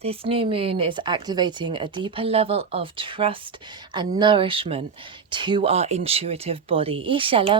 This new moon is activating a deeper level of trust and nourishment to our intuitive body. Hello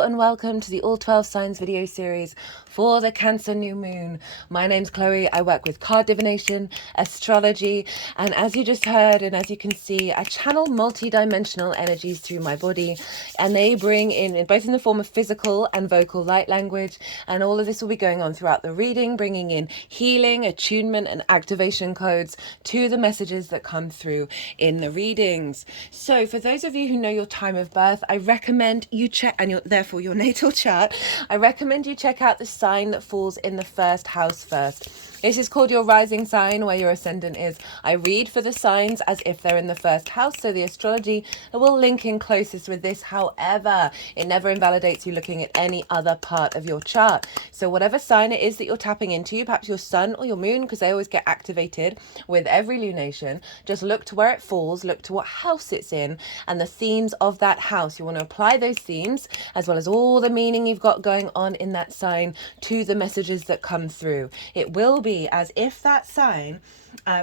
and welcome to the All 12 Signs video series for the Cancer new moon. My name's Chloe. I work with card divination, astrology, and as you just heard and as you can see, I channel multi-dimensional energies through my body, and they bring in both in the form of physical and vocal light language, and all of this will be going on throughout the reading, bringing in healing, attunement, and activation codes to the messages that come through in the readings. So for those of you who know your time of birth, I recommend you check, and therefore your natal chart, I recommend you check out the sign that falls in the first house first. This is called your rising sign, where your ascendant is. I read for the signs as if they're in the first house, so the astrology will link in closest with this. However, it never invalidates you looking at any other part of your chart. So whatever sign it is that you're tapping into, perhaps your sun or your moon, because they always get activated with every lunation, just look to where it falls, look to what house it's in, and the themes of that house. You want to apply those themes, as well as all the meaning you've got going on in that sign, to the messages that come through. It will be as if that sign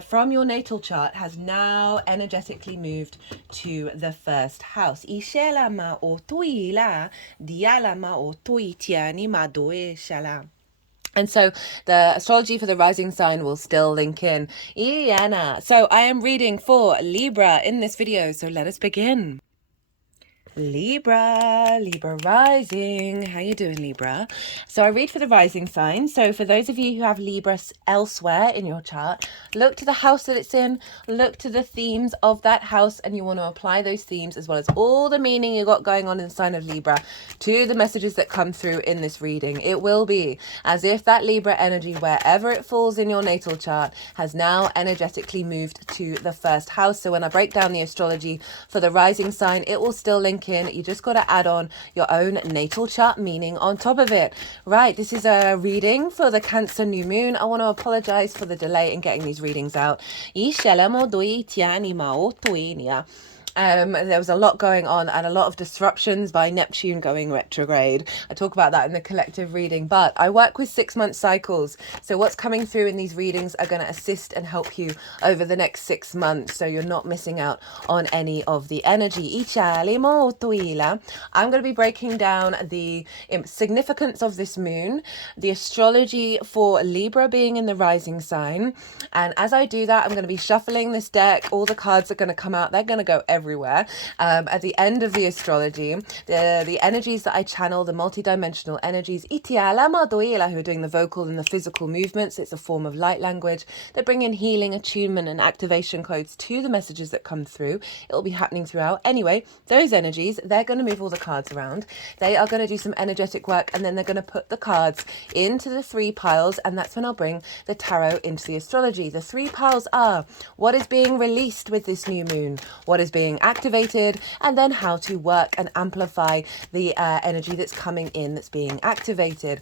from your natal chart has now energetically moved to the first house. And so the astrology for the rising sign will still link in. So I am reading for Libra in this video, so let us begin. Libra rising. How you doing, Libra? So I read for the rising sign. So for those of you who have Libra elsewhere in your chart, look to the house that it's in, look to the themes of that house, and you want to apply those themes as well as all the meaning you got going on in the sign of Libra to the messages that come through in this reading. It will be as if that Libra energy, wherever it falls in your natal chart, has now energetically moved to the first house. So when I break down the astrology for the rising sign, it will still link in. You just got to add on your own natal chart meaning on top of it. Right, this is a reading for the Cancer new moon. I want to apologize for the delay in getting these readings out. There was a lot going on and a lot of disruptions by Neptune going retrograde. I talk about that in the collective reading, but I work with 6-month cycles. So what's coming through in these readings are going to assist and help you over the next 6 months, so you're not missing out on any of the energy. I'm going to be breaking down the significance of this moon, the astrology for Libra being in the rising sign. And as I do that, I'm going to be shuffling this deck. All the cards are going to come out. They're going to go everywhere. At the end of the astrology, the energies that I channel, the multidimensional energies, who are doing the vocal and the physical movements, it's a form of light language. They bring in healing, attunement, and activation codes to the messages that come through. It'll be happening throughout. Anyway, those energies, they're going to move all the cards around. They are going to do some energetic work, and then they're going to put the cards into the 3 piles, and that's when I'll bring the tarot into the astrology. The 3 piles are what is being released with this new moon, what is being activated, and then how to work and amplify the energy that's coming in, that's being activated.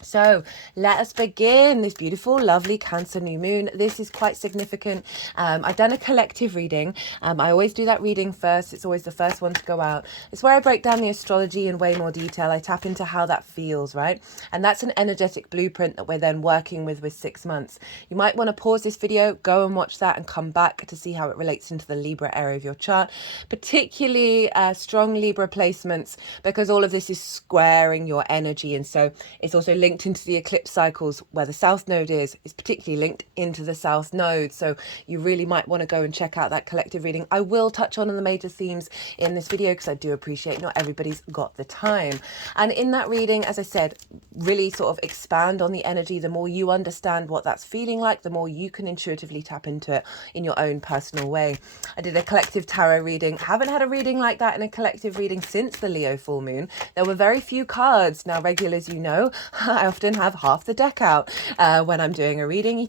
So let us begin this beautiful, lovely Cancer new moon. This is quite significant. I've done a collective reading. I always do that reading first. It's always the first one to go out. It's where I break down the astrology in way more detail. I tap into how that feels, right? And that's an energetic blueprint that we're then working with 6 months. You might want to pause this video, go and watch that, and come back to see how it relates into the Libra area of your chart, particularly strong Libra placements, because all of this is squaring your energy. And so it's also linked into the eclipse cycles, where the south node is particularly linked into the south node. So you really might want to go and check out that collective reading. I will touch on the major themes in this video because I do appreciate not everybody's got the time. And in that reading, as I said, really sort of expand on the energy. The more you understand what that's feeling like, the more you can intuitively tap into it in your own personal way. I did a collective tarot reading. Haven't had a reading like that in a collective reading since the Leo full moon. There were very few cards. Now, regulars, you know, I often have half the deck out when I'm doing a reading.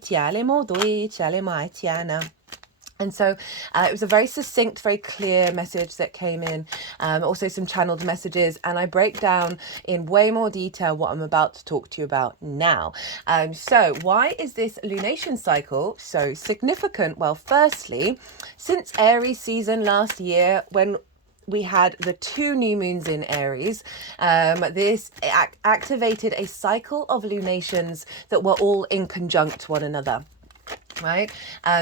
And so it was a very succinct, very clear message that came in, also some channeled messages, and I break down in way more detail what I'm about to talk to you about now. So why is this lunation cycle so significant? Well, firstly, since Aries season last year, when we had the 2 new moons in Aries. This activated a cycle of lunations that were all in conjunct one another. Right.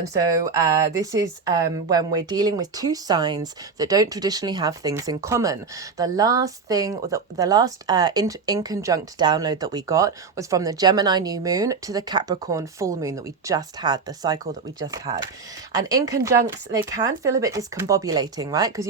So this is when we're dealing with 2 signs that don't traditionally have things in common. The last thing, the last in conjunct download that we got was from the Gemini new moon to the Capricorn full moon that we just had, the cycle that we just had. And in conjuncts, they can feel a bit discombobulating, right? Because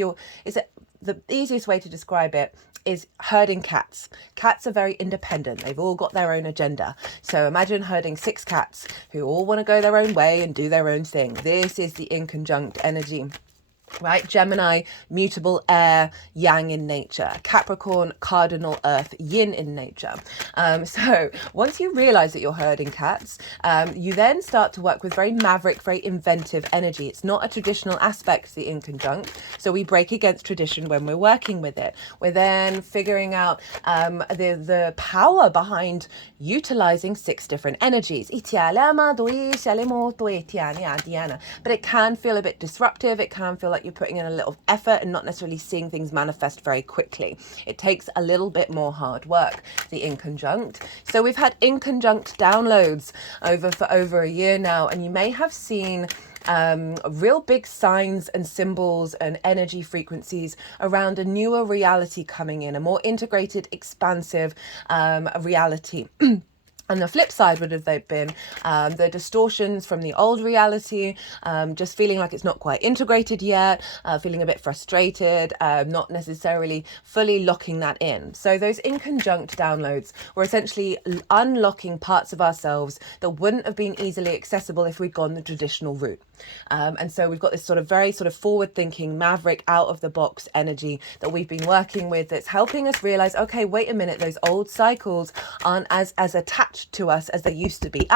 the easiest way to describe it is herding cats. Cats are very independent. They've all got their own agenda. So imagine herding 6 cats who all want to go their own way and do their own thing. This is the inconjunct energy. Right? Gemini, mutable air, yang in nature. Capricorn, cardinal earth, yin in nature. So once you realize that you're herding cats, you then start to work with very maverick, very inventive energy. It's not a traditional aspect, the inconjunct. So we break against tradition when we're working with it. We're then figuring out the power behind utilizing 6 different energies. But it can feel a bit disruptive. It can feel like you're putting in a little effort and not necessarily seeing things manifest very quickly. It takes a little bit more hard work, the inconjunct. So we've had inconjunct downloads for over a year now, and you may have seen real big signs and symbols and energy frequencies around a newer reality coming in, a more integrated, expansive reality. And the flip side would have been the distortions from the old reality, just feeling like it's not quite integrated yet, feeling a bit frustrated, not necessarily fully locking that in. So those inconjunct downloads were essentially unlocking parts of ourselves that wouldn't have been easily accessible if we'd gone the traditional route. And so we've got this very forward-thinking, maverick, out-of-the-box energy that we've been working with that's helping us realize, okay, wait a minute, those old cycles aren't as attached to us as they used to be.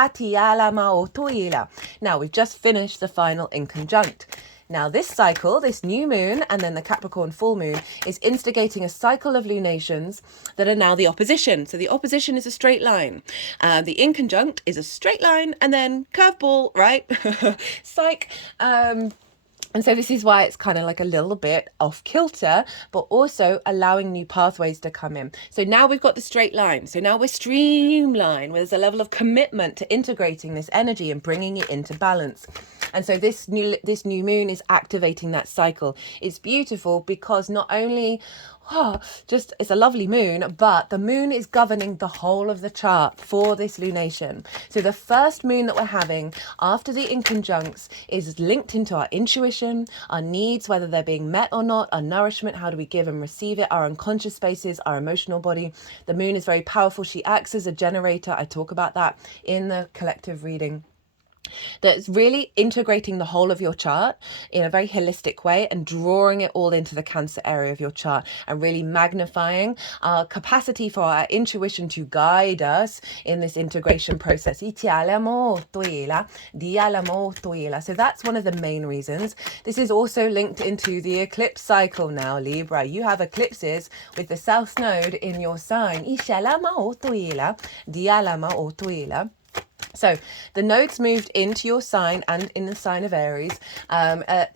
Now we've just finished the final inconjunct. Now this cycle, this new moon and then the Capricorn full moon is instigating a cycle of lunations that are now the opposition. So the opposition is a straight line. The inconjunct is a straight line and then curveball, right? Psych. And so this is why it's kind of like a little bit off kilter, but also allowing new pathways to come in. So now we've got the straight line. So now we're streamlined, where there's a level of commitment to integrating this energy and bringing it into balance. And so this new moon is activating that cycle. It's beautiful because not only it's a lovely moon, but the moon is governing the whole of the chart for this lunation. So the first moon that we're having after the inconjuncts is linked into our intuition, our needs, whether they're being met or not, our nourishment, how do we give and receive it, our unconscious spaces, our emotional body. The moon is very powerful. She acts as a generator. I talk about that in the collective reading. That's really integrating the whole of your chart in a very holistic way and drawing it all into the Cancer area of your chart and really magnifying our capacity for our intuition to guide us in this integration process. So that's one of the main reasons. This is also linked into the eclipse cycle now, Libra. You have eclipses with the South Node in your sign. So the nodes moved into your sign and in the sign of Aries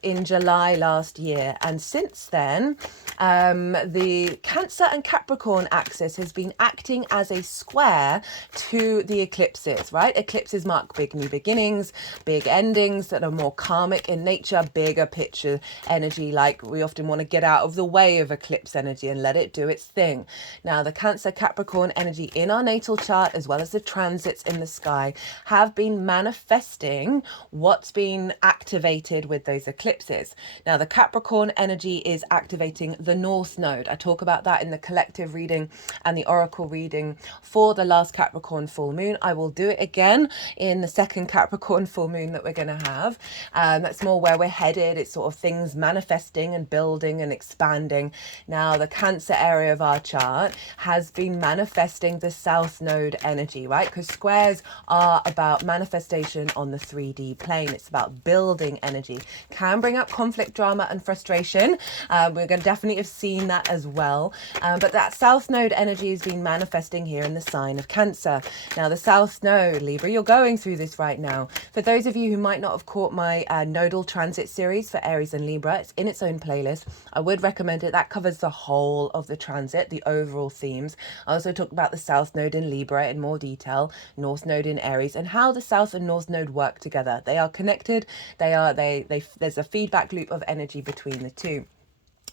in July last year. And since then, the Cancer and Capricorn axis has been acting as a square to the eclipses, right? Eclipses mark big new beginnings, big endings that are more karmic in nature, bigger picture energy. Like we often want to get out of the way of eclipse energy and let it do its thing. Now, the Cancer Capricorn energy in our natal chart, as well as the transits in the sky, have been manifesting what's been activated with those eclipses. Now, the Capricorn energy is activating the North Node. I talk about that in the collective reading and the oracle reading for the last Capricorn full moon. I will do it again in the second Capricorn full moon that we're going to have. That's more where we're headed. It's sort of things manifesting and building and expanding. Now, the Cancer area of our chart has been manifesting the South Node energy, right? Because squares are are about manifestation on the 3D plane. It's about building energy. Can bring up conflict, drama, and frustration. We're going to definitely have seen that as well. But that South Node energy has been manifesting here in the sign of Cancer. Now, the South Node, Libra, you're going through this right now. For those of you who might not have caught my nodal transit series for Aries and Libra, it's in its own playlist. I would recommend it. That covers the whole of the transit, the overall themes. I also talk about the South Node in Libra in more detail, North Node in Aries, and how the South and North Node work together. They are connected. There's a feedback loop of energy between the two.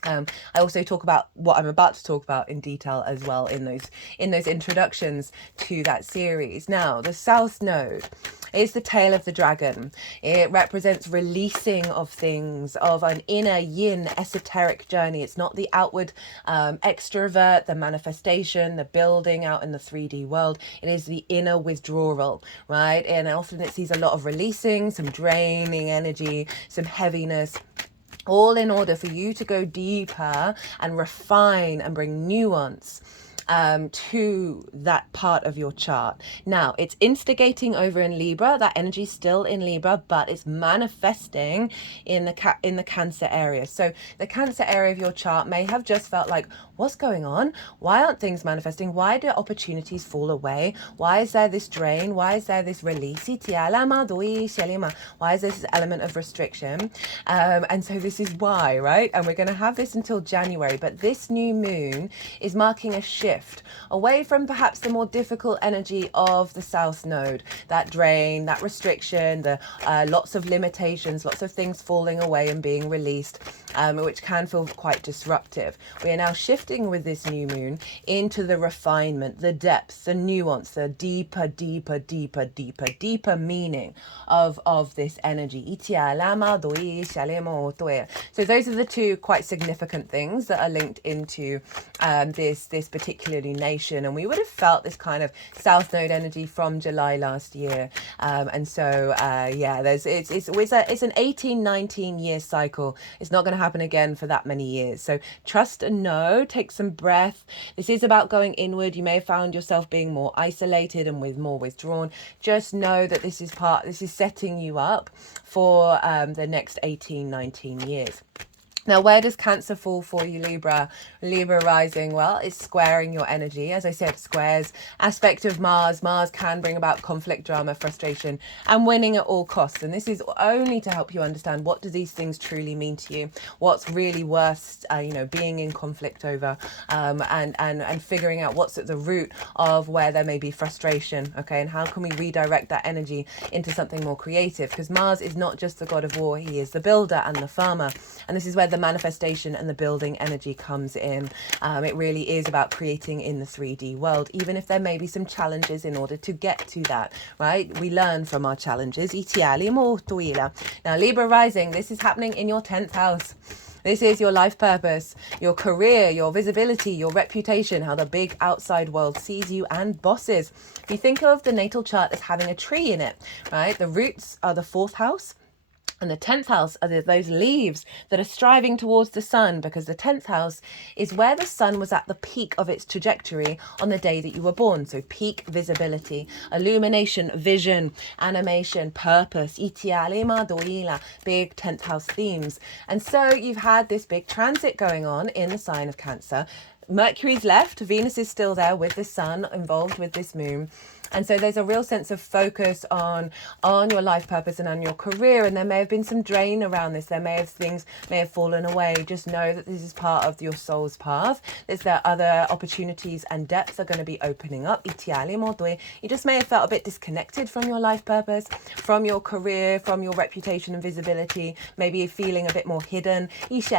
I also talk about what I'm about to talk about in detail as well in those introductions to that series. Now, the South Node is the tail of the dragon. It represents releasing of things, of an inner yin esoteric journey. It's not the outward extrovert, the manifestation, the building out in the 3D world. It is the inner withdrawal, right? And often it sees a lot of releasing, some draining energy, some heaviness, all in order for you to go deeper and refine and bring nuance to that part of your chart. Now, it's instigating over in Libra. That energy still in Libra, but it's manifesting in the Cancer area. So the Cancer area of your chart may have just felt like, what's going on? Why aren't things manifesting? Why do opportunities fall away? Why is there this drain? Why is there this release? Why is there this element of restriction? And so this is why, right? And we're going to have this until January, but this new moon is marking a shift away from perhaps the more difficult energy of the South Node, that drain, that restriction, the lots of limitations, lots of things falling away and being released, which can feel quite disruptive. We are now shifting with this new moon into the refinement, the depth, the nuance, the deeper meaning of this energy. So those are the two quite significant things that are linked into this particular lunation, and we would have felt this kind of South Node energy from July last year, and so it's an 18-19 year cycle. It's not going to happen again for that many years, so trust and know. Take some breath. This is about going inward. You may have found yourself being more isolated and more withdrawn. Just know that this is setting you up for the next 18-19 years. Now, where does Cancer fall for you, Libra? Libra rising, well, it's squaring your energy. As I said, squares, aspect of Mars. Mars can bring about conflict, drama, frustration, and winning at all costs. And this is only to help you understand, what do these things truly mean to you? What's really worth, being in conflict over, and figuring out what's at the root of where there may be frustration, okay? And how can we redirect that energy into something more creative? Because Mars is not just the god of war, he is the builder and the farmer. And this is where the manifestation and the building energy comes in. It really is about creating in the 3D world, even if there may be some challenges in order to get to that, right? We learn from our challenges. Now, Libra rising, this is happening in your 10th house. This is your life purpose, your career, your visibility, your reputation, how the big outside world sees you and bosses. If you think of the natal chart as having a tree in it, right? The roots are the 4th house. And the 10th house are those leaves that are striving towards the sun, because the 10th house is where the sun was at the peak of its trajectory on the day that you were born. So peak visibility, illumination, vision, animation, purpose, big 10th house themes. And so you've had this big transit going on in the sign of Cancer. Mercury's left, Venus is still there with the sun involved with this moon. And so there's a real sense of focus on your life purpose and on your career. And there may have been some drain around this. Things may have fallen away. Just know that this is part of your soul's path. There other opportunities and depths are going to be opening up. You just may have felt a bit disconnected from your life purpose, from your career, from your reputation and visibility. Maybe you're feeling a bit more hidden. As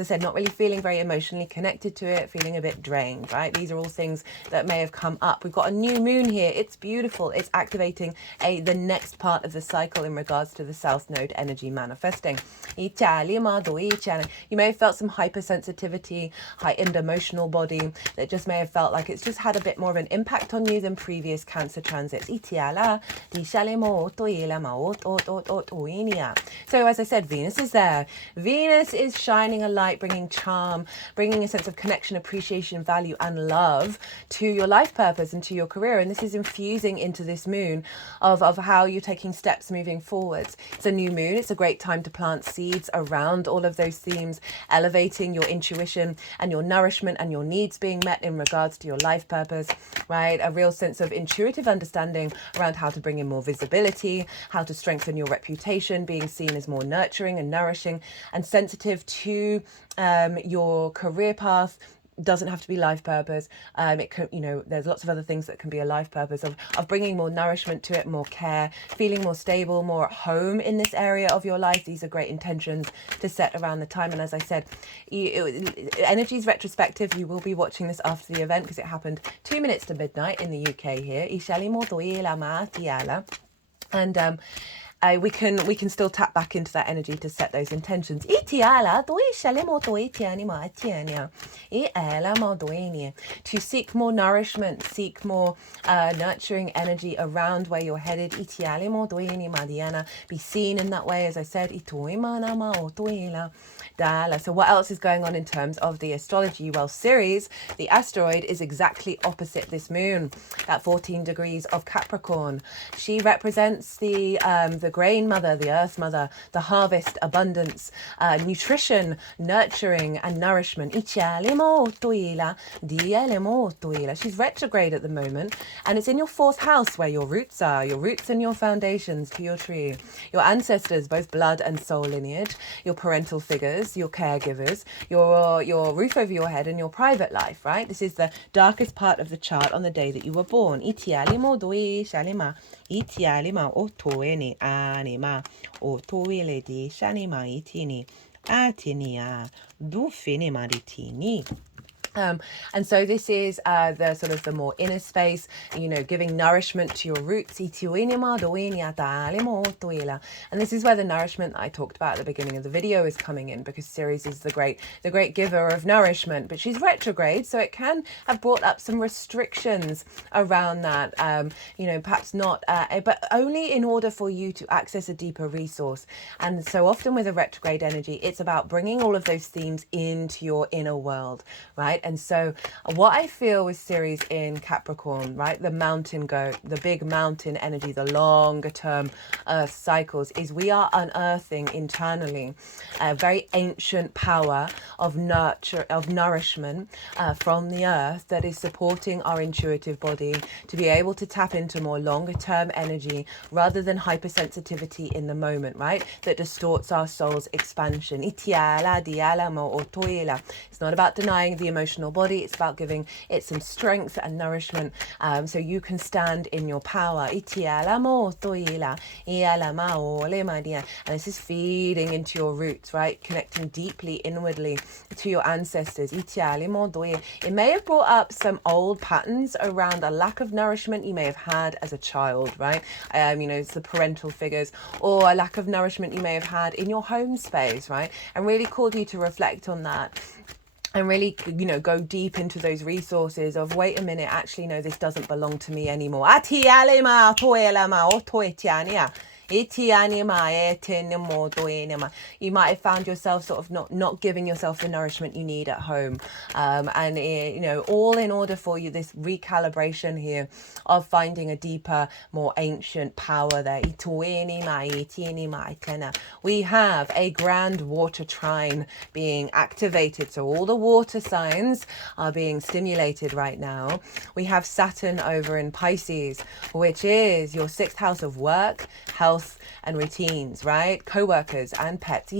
I said, not really feeling very emotionally connected to it, feeling a bit drained, right? These are all things that may have come up. We've got a new moon here. It's beautiful. It's activating the next part of the cycle in regards to the South Node energy manifesting. You may have felt some hypersensitivity, heightened emotional body that just may have felt like it's just had a bit more of an impact on you than previous Cancer transits. So as I said, Venus is there. Venus is shining a light, bringing charm, bringing a sense of connection, appreciation, value, and love to your life purpose and to your career. And this is infusing into this moon of how you're taking steps moving forwards. It's a new moon. It's a great time to plant seeds around all of those themes, elevating your intuition and your nourishment and your needs being met in regards to your life purpose, right? A real sense of intuitive understanding around how to bring in more visibility, how to strengthen your reputation, being seen as more nurturing and nourishing and sensitive to your career path. Doesn't have to be life purpose. It can, there's lots of other things that can be a life purpose of bringing more nourishment to it, more care, feeling more stable, more at home in this area of your life. These are great intentions to set around the time. And as I said, energy is retrospective. You will be watching this after the event because it happened 2 minutes to midnight in the UK here. And we can still tap back into that energy to set those intentions. To seek more nourishment, seek more nurturing energy around where you're headed. Be seen in that way, as I said. So what else is going on in terms of the astrology? Well, Ceres, the asteroid, is exactly opposite this moon at 14 degrees of Capricorn. She represents the grain mother, the earth mother, the harvest, abundance, nutrition, nurturing and nourishment. She's retrograde at the moment, and it's in your 4th house where your roots are, your roots and your foundations to your tree, your ancestors, both blood and soul lineage, your parental figures, your caregivers, your roof over your head and your private life, right? This is the darkest part of the chart on the day that you were born. Itialima otoeni anima otoile di shanima itini atinia dufini maritini. And so this is the sort of the more inner space, giving nourishment to your roots. And this is where the nourishment that I talked about at the beginning of the video is coming in, because Ceres is the great giver of nourishment. But she's retrograde, so it can have brought up some restrictions around that. Perhaps not, but only in order for you to access a deeper resource. And so often with a retrograde energy, it's about bringing all of those themes into your inner world, right? And so what I feel with Ceres in Capricorn, right, the mountain goat, the big mountain energy, the longer term earth cycles, is we are unearthing internally a very ancient power of nourishment from the earth that is supporting our intuitive body to be able to tap into more longer term energy rather than hypersensitivity in the moment, right, that distorts our soul's expansion. It's not about denying the emotional body, it's about giving it some strength and nourishment, so you can stand in your power. And this is feeding into your roots, right, connecting deeply inwardly to your ancestors. It may have brought up some old patterns around a lack of nourishment you may have had as a child, right? It's the parental figures, or a lack of nourishment you may have had in your home space, right? And really called you to reflect on that and really, go deep into those resources of, wait a minute, actually, no, this doesn't belong to me anymore. You might have found yourself sort of not giving yourself the nourishment you need at home, all in order for you, this recalibration here of finding a deeper, more ancient power there. We have a grand water trine being activated, so all the water signs are being stimulated right now. We have Saturn over in Pisces, which is your 6th house of work, health and routines, right? Co-workers and pets.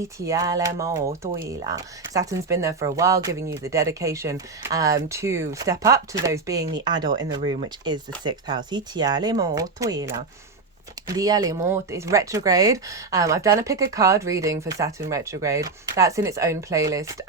Saturn's been there for a while, giving you the dedication to step up to those being the adult in the room, which is the 6th house. The is retrograde. I've done a pick a card reading for Saturn retrograde. That's in its own playlist.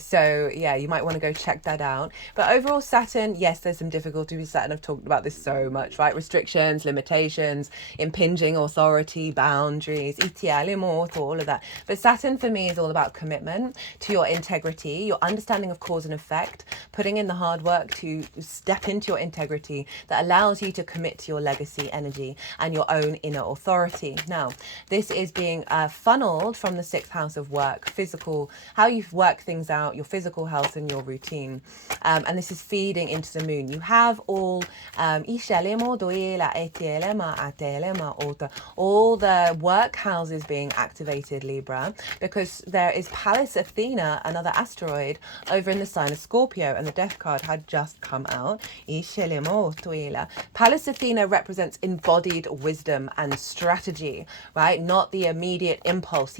So yeah, you might want to go check that out. But overall, Saturn, yes, there's some difficulty with Saturn. I've talked about this so much, right? Restrictions, limitations, impinging authority, boundaries, all of that. But Saturn for me is all about commitment to your integrity, your understanding of cause and effect, putting in the hard work to step into your integrity that allows you to commit to your legacy energy. body and your own inner authority. Now, this is being funneled from the 6th house of work, physical, how you work things out, your physical health and your routine. And this is feeding into the moon. You have all the work houses being activated, Libra, because there is Pallas Athena, another asteroid, over in the sign of Scorpio, and the death card had just come out. Pallas Athena represents embodied wisdom and strategy, right? Not the immediate impulse.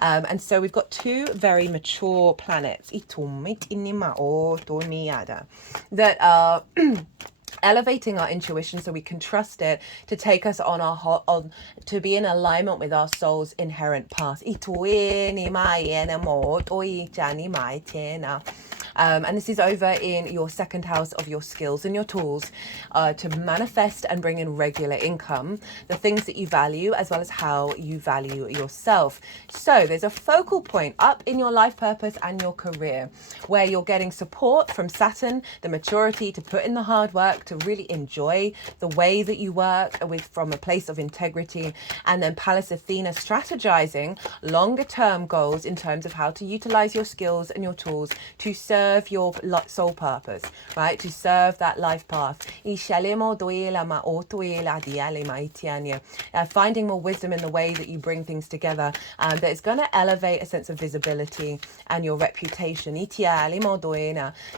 And so we've got two very mature planets that are elevating our intuition so we can trust it to take us on to be in alignment with our soul's inherent path. And this is over in your 2nd house of your skills and your tools to manifest and bring in regular income, the things that you value, as well as how you value yourself. So there's a focal point up in your life purpose and your career where you're getting support from Saturn, the maturity to put in the hard work, to really enjoy the way that you work from a place of integrity, and then Pallas Athena strategizing longer term goals in terms of how to utilize your skills and your tools to serve your soul purpose, right? To serve that life path. Finding more wisdom in the way that you bring things together, that is going to elevate a sense of visibility and your reputation.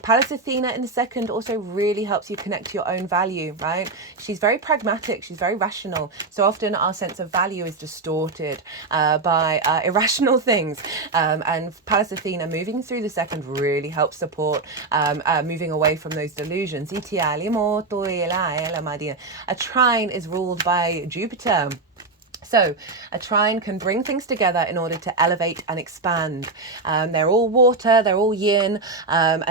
Pallas Athena in the 2nd also really helps you connect to your own value, right? She's very pragmatic, she's very rational. So often our sense of value is distorted by irrational things. And Pallas Athena moving through the 2nd really helps support moving away from those delusions. A trine is ruled by Jupiter. So a trine can bring things together in order to elevate and expand. They're all water, they're all yin, but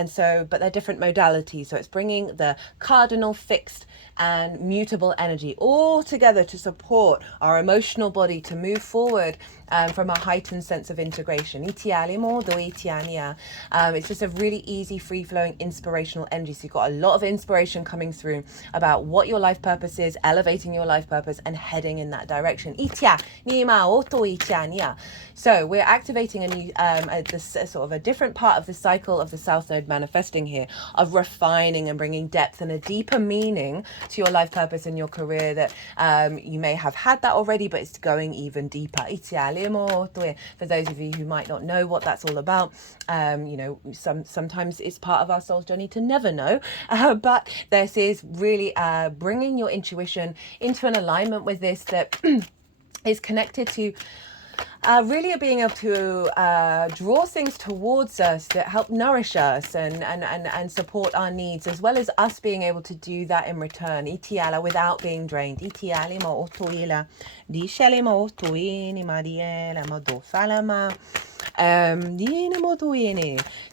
they're different modalities. So it's bringing the cardinal, fixed and mutable energy all together to support our emotional body to move forward from a heightened sense of integration. It's just a really easy, free-flowing, inspirational energy. So you've got a lot of inspiration coming through about what your life purpose is, elevating your life purpose and heading in that direction. So we're activating a new, sort of a different part of the cycle of the South Node manifesting here, of refining and bringing depth and a deeper meaning to your life purpose and your career that you may have had that already, but it's going even deeper. For those of you who might not know what that's all about, sometimes it's part of our soul's journey to never know, but this is really bringing your intuition into an alignment with this that is connected to really being able to draw things towards us that help nourish us and support our needs, as well as us being able to do that in return, without being drained.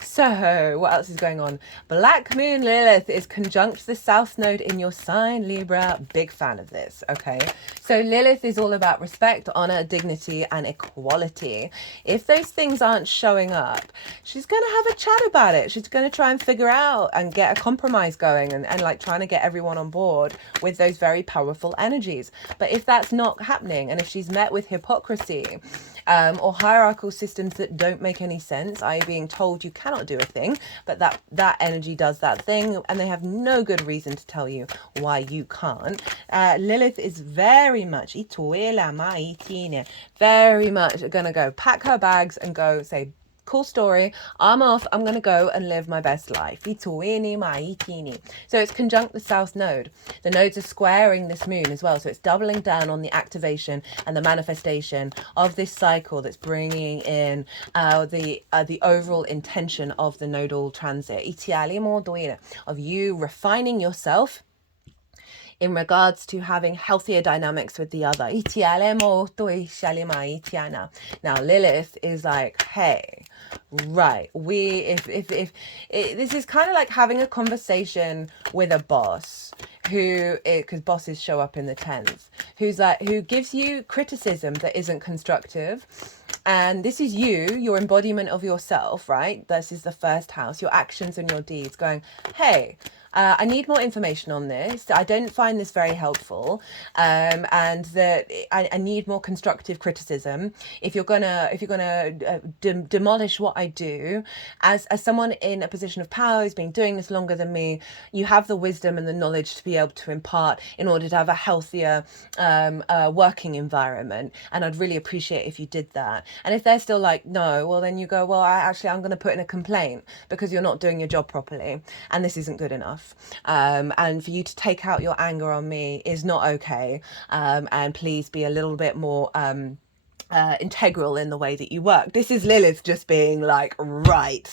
So what else is going on? Black Moon Lilith is conjunct the South Node in your sign, Libra. Big fan of this. Okay, so Lilith is all about respect, honor, dignity and equality. If those things aren't showing up, she's going to have a chat about it. She's going to try and figure out and get a compromise going and like trying to get everyone on board with those very powerful energies. But if that's not happening, and if she's met with hypocrisy or hierarchical systems that don't make any sense, i.e. being told you cannot do a thing, but that energy does that thing and they have no good reason to tell you why you can't. Lilith is very much gonna go pack her bags and go say, cool story, I'm off, I'm going to go and live my best life. So it's conjunct the South Node. The nodes are squaring this moon as well. So it's doubling down on the activation and the manifestation of this cycle that's bringing in the overall intention of the nodal transit. Of you refining yourself in regards to having healthier dynamics with the other. Now Lilith is like, hey, right, this is kind of like having a conversation with a boss because bosses show up in the 10th, who gives you criticism that isn't constructive. And this is your embodiment of yourself, right? This is the 1st house, your actions and your deeds going, hey, I need more information on this. I don't find this very helpful, and that I need more constructive criticism. If you're gonna demolish what I do, as someone in a position of power who's been doing this longer than me, you have the wisdom and the knowledge to be able to impart in order to have a healthier working environment. And I'd really appreciate if you did that. And if they're still like no, well then you go, well, I'm going to put in a complaint because you're not doing your job properly, and this isn't good enough. And for you to take out your anger on me is not okay. And please be a little bit more integral in the way that you work. This is Lilith just being like, right,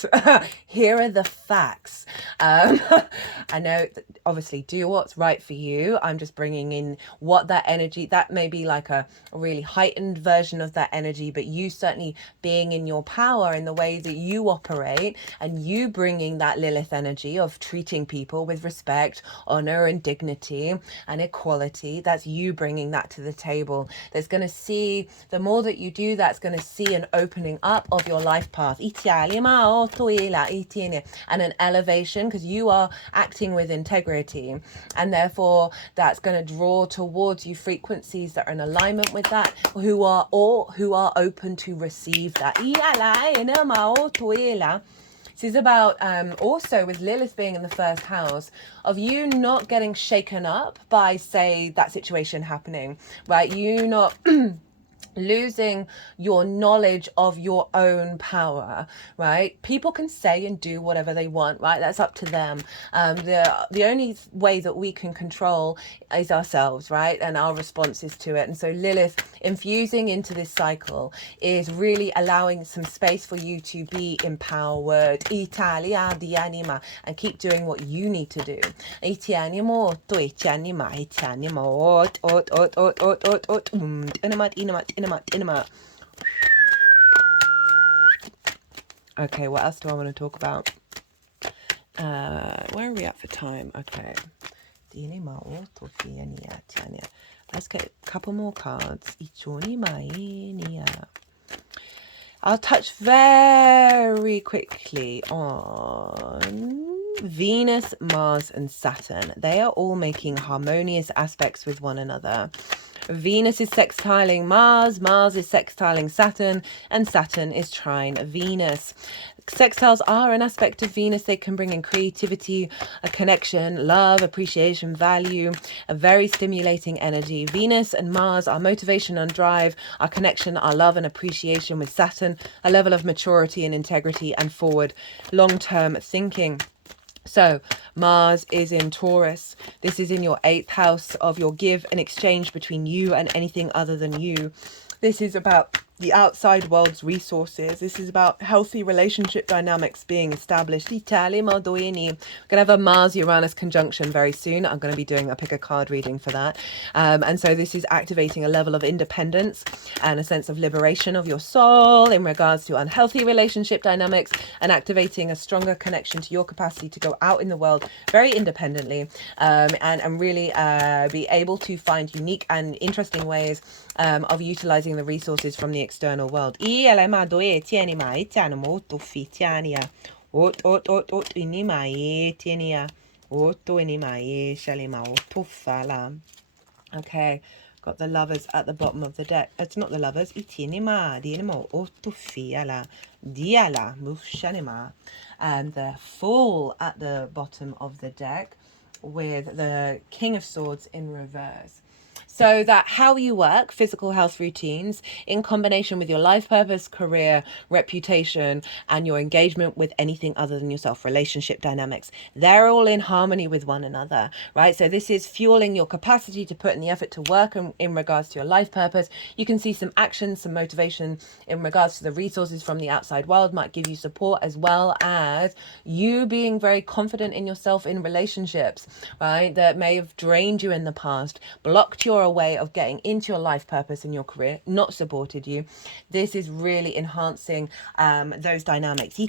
here are the facts. I know, obviously, do what's right for you. I'm just bringing in what that energy, that may be like a really heightened version of that energy, but you certainly being in your power in the way that you operate, and you bringing that Lilith energy of treating people with respect, honor and dignity and equality. That's you bringing that to the table. That's going to see, the more that you do, that's going to see an opening up of your life path and an elevation, because you are acting with integrity, and therefore that's going to draw towards you frequencies that are in alignment with that, who are open to receive that. This is about also with Lilith being in the first house, of you not getting shaken up by, say, that situation happening, right? You not losing your knowledge of your own power, right? People can say and do whatever they want, right? That's up to them. The only way that we can control is ourselves, right? And our responses to it. And so Lilith infusing into this cycle is really allowing some space for you to be empowered. Italia di anima, and keep doing what you need to do. Okay, what else do I want to talk about? Where are we at for time? Okay. Let's get a couple more cards. I'll touch very quickly on Venus, Mars, and Saturn. They are all making harmonious aspects with one another. Venus is sextiling Mars, Mars is sextiling Saturn, and Saturn is trine Venus. Sextiles are an aspect of Venus. They can bring in creativity, a connection, love, appreciation, value, a very stimulating energy. Venus and Mars, our motivation and drive, our connection, our love and appreciation. With Saturn, a level of maturity and integrity and forward long-term thinking. So Mars is in Taurus. This is in your 8th house of your give and exchange between you and anything other than you. This is about the outside world's resources. This is about healthy relationship dynamics being established. We're going to have a Mars-Uranus conjunction very soon. I'm going to be doing a pick a card reading for that. And so this is activating a level of independence and a sense of liberation of your soul in regards to unhealthy relationship dynamics, and activating a stronger connection to your capacity to go out in the world very independently, and really be able to find unique and interesting ways of utilizing the resources from the external world. Okay, got the Lovers at the bottom of the deck. It's not the Lovers. And the Fool at the bottom of the deck, with the King of Swords in reverse. So that how you work, physical health routines, in combination with your life purpose, career, reputation, and your engagement with anything other than yourself, relationship dynamics, they're all in harmony with one another, right? So this is fueling your capacity to put in the effort to work in regards to your life purpose. You can see some action, some motivation in regards to the resources from the outside world might give you support, as well as you being very confident in yourself in relationships, right? That may have drained you in the past, blocked your way of getting into your life purpose in your career, not supported you. This is really enhancing those dynamics.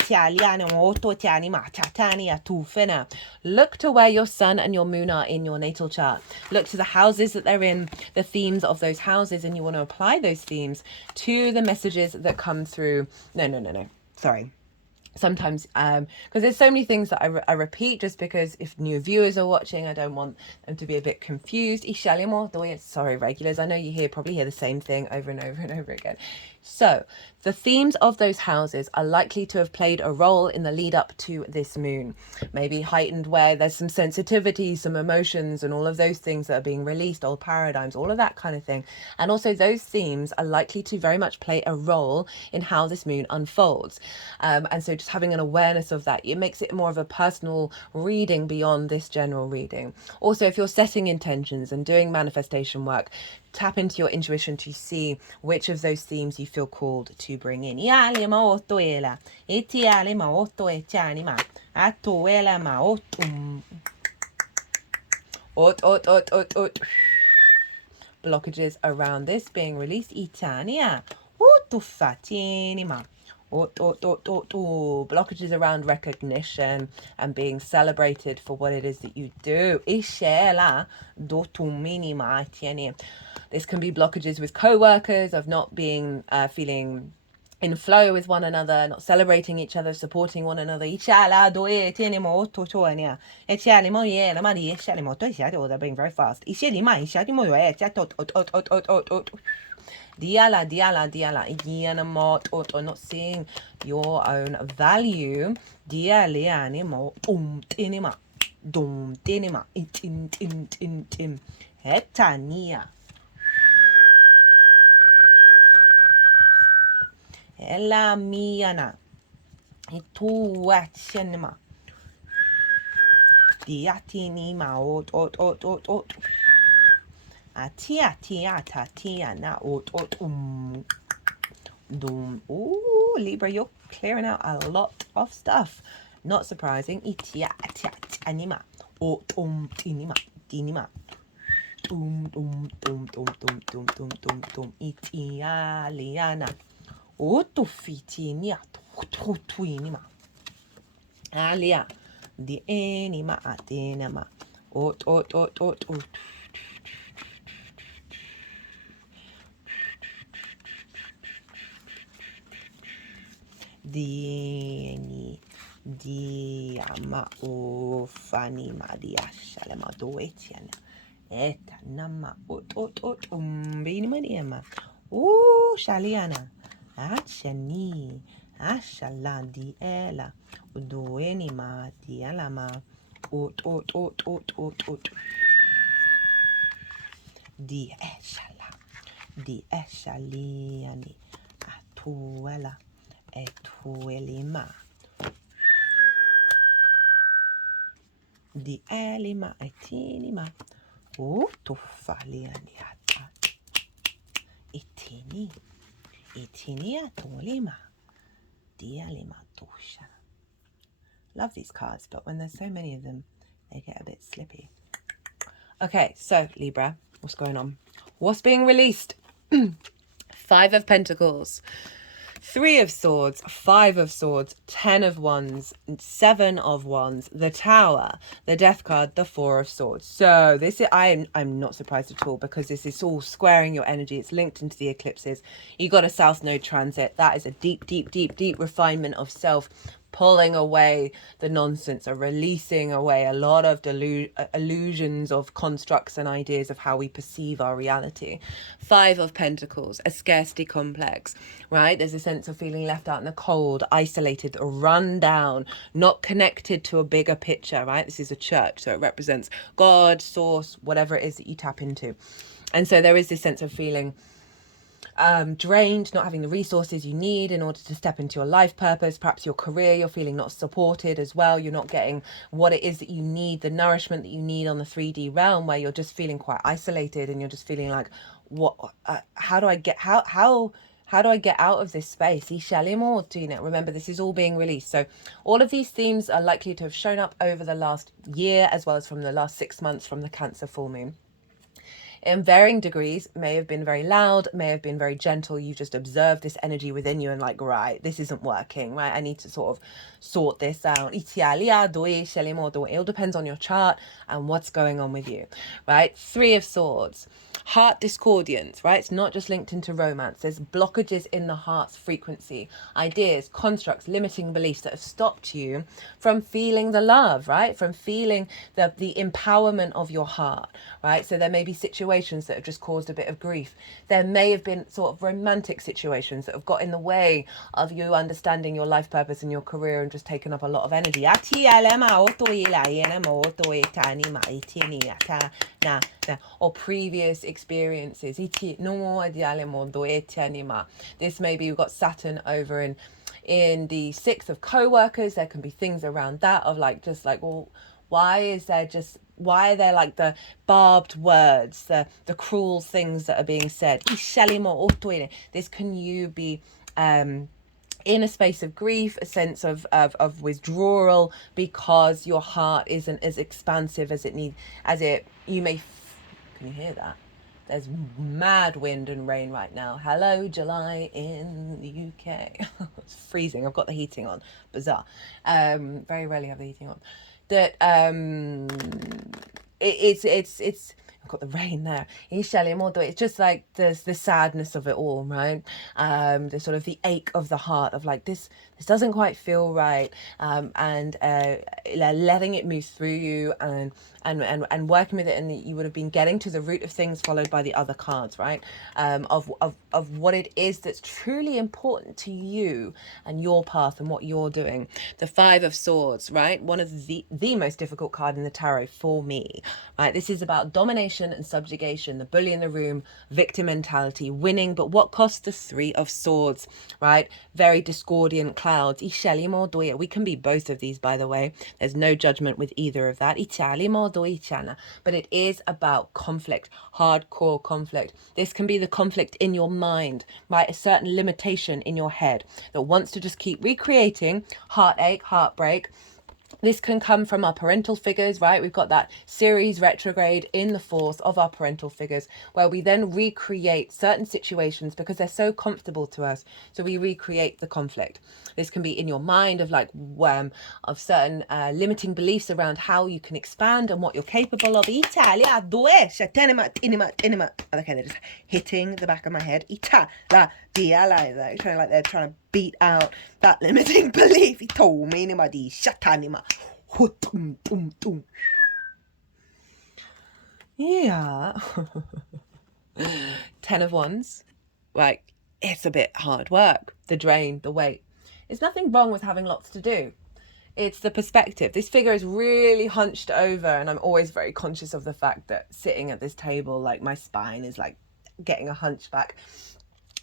Look to where your sun and your moon are in your natal chart. Look to the houses that they're in, the themes of those houses, and you want to apply those themes to the messages that come through. No. Sorry. sometimes because there's so many things that I repeat, just because if new viewers are watching, I don't want them to be a bit confused. Sorry, regulars, I know probably hear the same thing over and over and over again. So the themes of those houses are likely to have played a role in the lead up to this moon. Maybe heightened, where there's some sensitivity, some emotions, and all of those things that are being released, old paradigms, all of that kind of thing. And also those themes are likely to very much play a role in how this moon unfolds. And so just having an awareness of that, it makes it more of a personal reading beyond this general reading. Also, if you're setting intentions and doing manifestation work, tap into your intuition to see which of those themes you feel called to bring in. Blockages around this being released. Blockages around recognition and being celebrated for what it is that you do. This can be blockages with co-workers, of not being feeling in flow with one another, not celebrating each other, supporting one another. They're being very fast. Not seeing your own value. Ela miana ituachenima diatinima ot atiatiata dum. Ooh, Libra, you're clearing out a lot of stuff. Not surprising. Itiatianima tinima dinima dum itialiana. Otufitinia tuinima alia di enima atenema ot diama ofanima diashalema doetiana eta nama ot binima diema shaliana Achani, Ashala di ela, Udueni ma di alama, ot, di eshaliani, atuela, etuelima, di elima, etinima, utufaliani ata, itini. Love these cards, but when there's so many of them, they get a bit slippy. Okay, so Libra, what's going on? What's being released? 5 of Pentacles, 3 of Swords, 5 of Swords, 10 of Wands, 7 of Wands, the Tower, the Death card, the 4 of Swords. So this is, I'm not surprised at all, because this is all squaring your energy. It's linked into the eclipses. You got a South Node transit. That is a deep refinement of self, pulling away the nonsense, or releasing away a lot of illusions of constructs and ideas of how we perceive our reality. 5 of Pentacles, a scarcity complex, right? There's a sense of feeling left out in the cold, isolated, run down, not connected to a bigger picture, right? This is a church, so it represents God, source, whatever it is that you tap into. And so there is this sense of feeling drained, not having the resources you need in order to step into your life purpose. Perhaps your career, you're feeling not supported as well. You're not getting what it is that you need, the nourishment that you need on the 3D realm, where you're just feeling quite isolated, and you're just feeling like, what? How do I get how do I get out of this space? Remember, this is all being released. So all of these themes are likely to have shown up over the last year, as well as from the last 6 months from the Cancer full moon. In varying degrees, may have been very loud, may have been very gentle. You've just observed this energy within you and like, right, this isn't working, right? I need to sort of sort this out. It all depends on your chart and what's going on with you, right? 3 of Swords. Heart discordance, right? It's not just linked into romance. There's blockages in the heart's frequency, ideas, constructs, limiting beliefs that have stopped you from feeling the love, right? From feeling the empowerment of your heart, right? So there may be situations that have just caused a bit of grief. There may have been sort of romantic situations that have got in the way of you understanding your life purpose and your career and just taken up a lot of energy. Or previous experiences. This maybe you've got Saturn over in the sixth of co-workers. There can be things around that of like, just like, well, why are there like the barbed words, the cruel things that are being said? This can you be in a space of grief, a sense of withdrawal, because your heart isn't as expansive as can you hear that? There's mad wind and rain right now. Hello, July in the UK. It's freezing. I've got the heating on. Bizarre. Very rarely have the heating on. It's I've got the rain there. It's just like there's the sadness of it all, right? The sort of the ache of the heart of like this doesn't quite feel right, and letting it move through you and working with it, and you would have been getting to the root of things followed by the other cards, right? Of what it is that's truly important to you and your path and what you're doing. The Five of Swords, right? One of the most difficult card in the tarot for me, right? This is about domination and subjugation, the bully in the room, victim mentality, winning, but what costs? The Three of Swords, right? Very discordant clouds. We can be both of these, by the way. There's no judgment with either of that. But it is about conflict, hardcore conflict. This can be the conflict in your mind, right? A certain limitation in your head that wants to just keep recreating heartache, heartbreak. This can come from our parental figures, right? We've got that Ceres retrograde in the fourth of our parental figures, where we then recreate certain situations because they're so comfortable to us. So we recreate the conflict. This can be in your mind of like of certain limiting beliefs around how you can expand and what you're capable of. Okay, they're just hitting the back of my head. They're trying to beat out that limiting belief. Yeah. 10 of Wands. Like, it's a bit hard work. The drain, the weight. There's nothing wrong with having lots to do. It's the perspective. This figure is really hunched over, and I'm always very conscious of the fact that sitting at this table, like my spine is like getting a hunchback.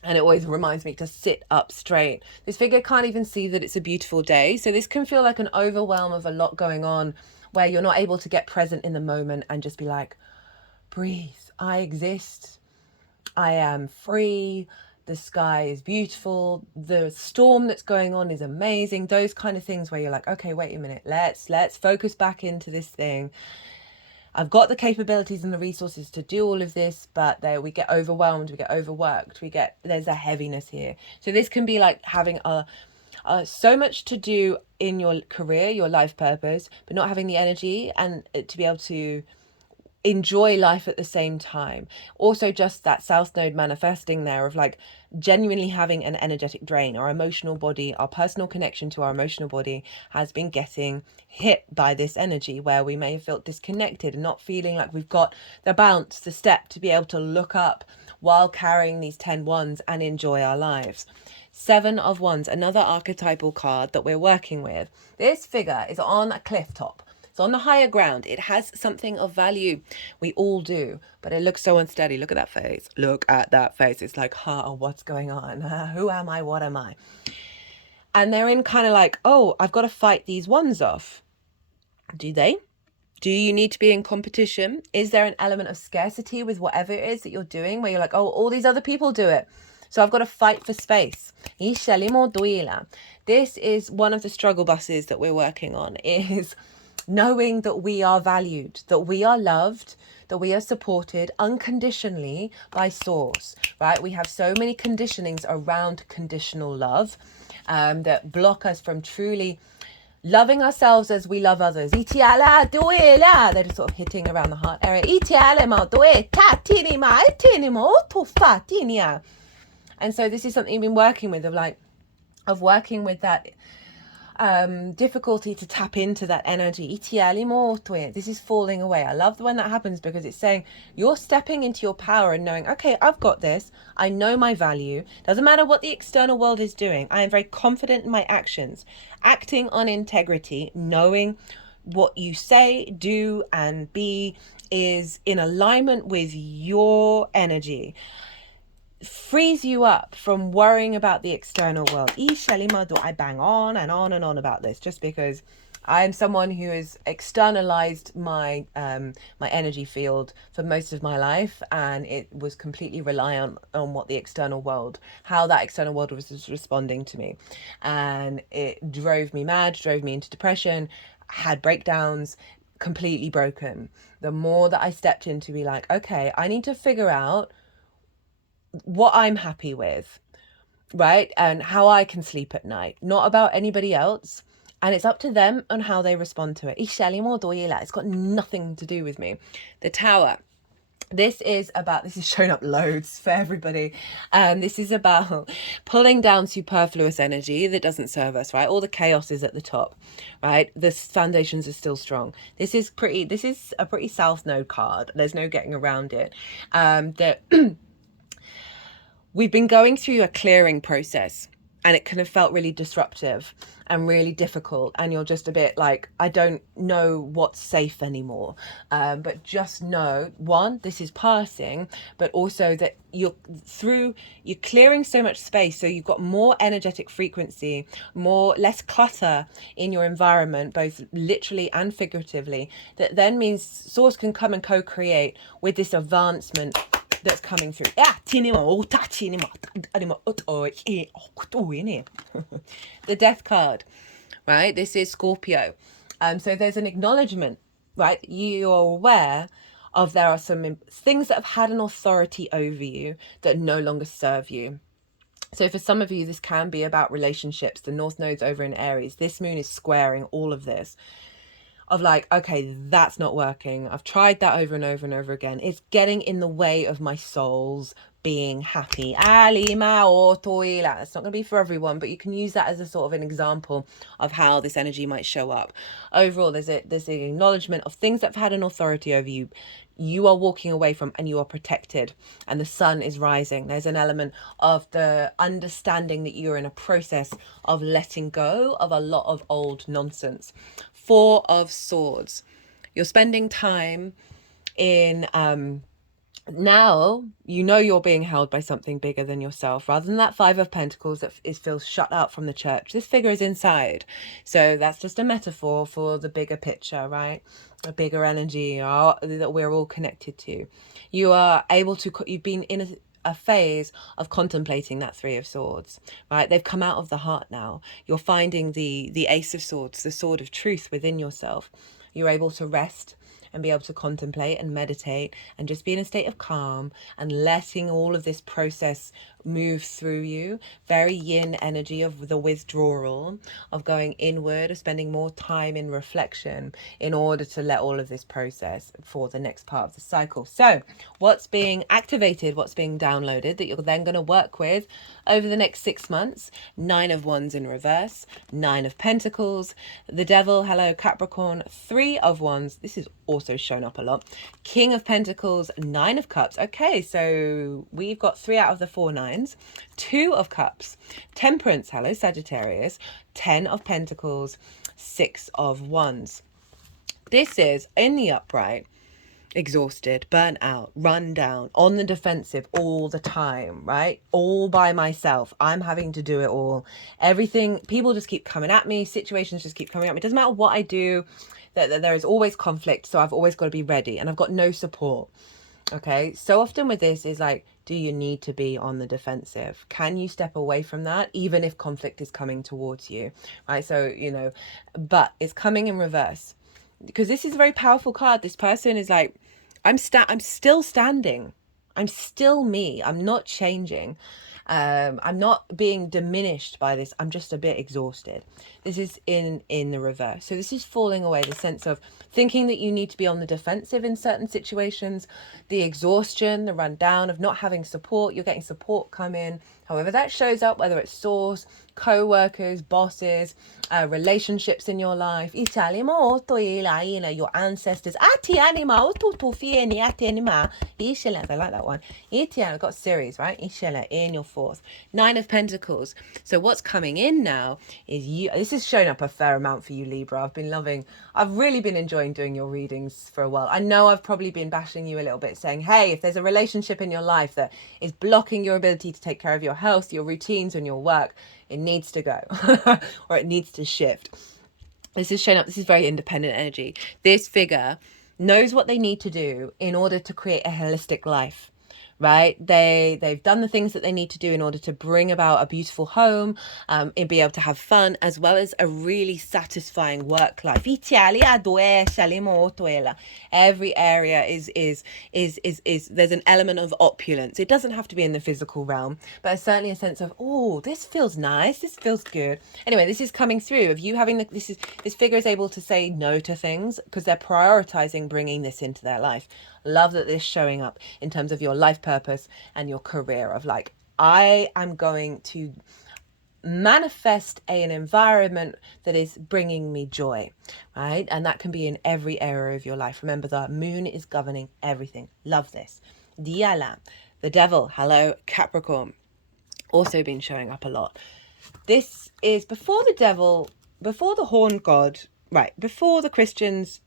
And it always reminds me to sit up straight. This figure can't even see that it's a beautiful day. So this can feel like an overwhelm of a lot going on, where you're not able to get present in the moment and just be like, breathe. I exist. I am free. The sky is beautiful. The storm that's going on is amazing. Those kind of things where you're like, okay, wait a minute. Let's focus back into this thing. I've got the capabilities and the resources to do all of this, but there we get overwhelmed, we get overworked, there's a heaviness here. So this can be like having so much to do in your career, your life purpose, but not having the energy and to be able to enjoy life at the same time. Also just that South Node manifesting there of like genuinely having an energetic drain. Our emotional body, our personal connection to our emotional body has been getting hit by this energy, where we may have felt disconnected and not feeling like we've got the bounce, the step to be able to look up while carrying these 10 wands and enjoy our lives. 7 of Wands, another archetypal card that we're working with. This figure is on a cliff top. It's on the higher ground. It has something of value. We all do. But it looks so unsteady. Look at that face. Look at that face. It's like, what's going on? Who am I? What am I? And they're in kind of like, oh, I've got to fight these ones off. Do they? Do you need to be in competition? Is there an element of scarcity with whatever it is that you're doing, where you're like, oh, all these other people do it, so I've got to fight for space? This is one of the struggle buses that we're working on, is knowing that we are valued, that we are loved, that we are supported unconditionally by source, right? We have so many conditionings around conditional love that block us from truly Loving ourselves as we love others. Itiala duela. They're just sort of hitting around the heart area. Itiala ma due tatini ma etini mo tufatinia. And so this is something you've been working with, of working with that difficulty to tap into that energy. This is falling away. I love when that happens, because it's saying you're stepping into your power and knowing, okay, I've got this. I know my value. Doesn't matter what the external world is doing. I am very confident in my actions, acting on integrity, knowing what you say, do, and be is in alignment with your energy. Frees you up from worrying about the external world. I bang on and on and on about this, just because I'm someone who has externalized my my energy field for most of my life, and it was completely reliant on what the external world, how that external world was responding to me, and it drove me mad, drove me into depression, had breakdowns, completely broken. The more that I stepped in to be like, okay, I need to figure out what I'm happy with, right? And how I can sleep at night, not about anybody else. And it's up to them on how they respond to it. It's got nothing to do with me. The Tower. This is shown up loads for everybody. This is about pulling down superfluous energy that doesn't serve us, right? All the chaos is at the top, right? The foundations are still strong. This is a pretty South Node card. There's no getting around it. We've been going through a clearing process, and it kind of felt really disruptive and really difficult. And you're just a bit like, I don't know what's safe anymore. But just know, one, this is passing, but also that you're clearing so much space. So you've got more energetic frequency, less clutter in your environment, both literally and figuratively. That then means Source can come and co-create with this advancement that's coming through. The Death card, right? This is Scorpio. So there's an acknowledgement, right? You're aware of there are some things that have had an authority over you that no longer serve you. So for some of you, this can be about relationships. The North Node's over in Aries. This moon is squaring all of this. Of like, okay, that's not working. I've tried that over and over and over again. It's getting in the way of my soul's being happy. It's not going to be for everyone, but you can use that as a sort of an example of how this energy might show up. Overall, there's an acknowledgement of things that have had an authority over you. You are walking away from, and you are protected, and the sun is rising. There's an element of the understanding that you're in a process of letting go of a lot of old nonsense. Four of Swords. You're spending time in now you know you're being held by something bigger than yourself, rather than that Five of Pentacles that feels shut out from the church. This figure is inside, so that's just a metaphor for the bigger picture, right? A bigger energy that we're all connected to. You are able to, you've been in a phase of contemplating that Three of Swords, right? They've come out of the heart now. You're finding the Ace of Swords, the sword of truth within yourself. You're able to rest and be able to contemplate and meditate and just be in a state of calm and letting all of this process move through you. Very yin energy of the withdrawal, of going inward, of spending more time in reflection in order to let all of this process for the next part of the cycle. So what's being activated, what's being downloaded that you're then going to work with over the next 6 months? Nine of Wands in reverse, Nine of Pentacles, the Devil, hello Capricorn, Three of Wands, this is also shown up a lot, King of Pentacles, Nine of Cups. Okay, so we've got 3 out of the 4 nines. Two of Cups, Temperance, hello Sagittarius, 10 of Pentacles, 6 of Wands. This is in the upright, exhausted, burnt out, run down, on the defensive all the time, right? All by myself. I'm having to do it all. Everything, people just keep coming at me, situations just keep coming at me. It doesn't matter what I do, that there is always conflict, so I've always got to be ready, and I've got no support. Okay, so often with this is like, do you need to be on the defensive? Can you step away from that, even if conflict is coming towards you, right? So, you know, but it's coming in reverse, because this is a very powerful card. This person is like, I'm still standing. I'm still me. I'm not changing. I'm not being diminished by this. I'm just a bit exhausted. This is in the reverse. So this is falling away, the sense of thinking that you need to be on the defensive in certain situations, the exhaustion, the rundown of not having support. You're getting support come in, however that shows up, whether it's source, co-workers, bosses, relationships in your life. Your ancestors. I like that one. I've got series, right? In your fourth. 9 of Pentacles. So what's coming in now is you. This is showing up a fair amount for you, Libra. I've really been enjoying doing your readings for a while. I know I've probably been bashing you a little bit, saying, hey, if there's a relationship in your life that is blocking your ability to take care of your health, your routines, and your work, it needs to go or it needs to shift. This is showing up. This is very independent energy. This figure knows what they need to do in order to create a holistic life, right? They've done the things that they need to do in order to bring about a beautiful home, and be able to have fun, as well as a really satisfying work life. Every area is there's an element of opulence. It doesn't have to be in the physical realm, but certainly a sense of, oh, this feels nice, this feels good. Anyway, this is coming through of you having this figure is able to say no to things because they're prioritizing bringing this into their life. Love that this is showing up in terms of your life purpose and your career of like, I am going to manifest an environment that is bringing me joy, right? And that can be in every area of your life. Remember, the moon is governing everything. Love this. Diala, the devil. Hello, Capricorn. Also been showing up a lot. This is before the devil, before the horn god, right? Before the Christians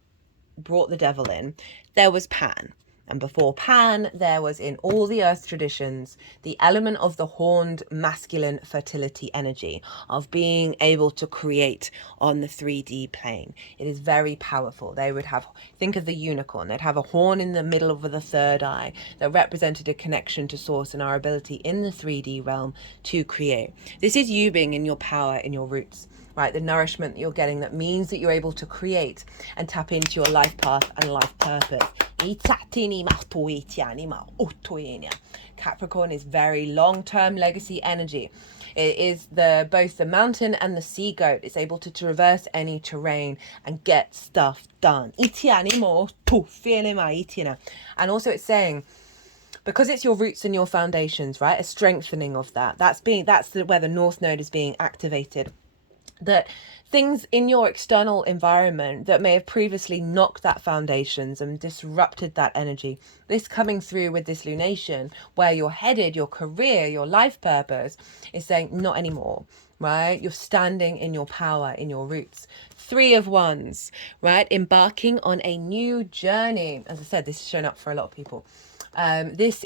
brought the devil in, there was Pan. And before Pan, there was, in all the earth traditions, the element of the horned masculine fertility energy of being able to create on the 3D plane. It is very powerful. They would have, think of the unicorn, they'd have a horn in the middle of the third eye that represented a connection to source and our ability in the 3D realm to create. This is you being in your power, in your roots. Right, the nourishment that you're getting that means that you're able to create and tap into your life path and life purpose. Capricorn is very long-term legacy energy. It is both the mountain and the sea goat. It's able to traverse any terrain and get stuff done. And also it's saying, because it's your roots and your foundations, right? A strengthening of that. That's where the North Node is being activated. That things in your external environment that may have previously knocked that foundations and disrupted that energy, this coming through with this lunation, where you're headed, your career, your life purpose, is saying not anymore, right? You're standing in your power, in your roots. 3 of Wands, right? Embarking on a new journey. As I said, this is showing up for a lot of people. This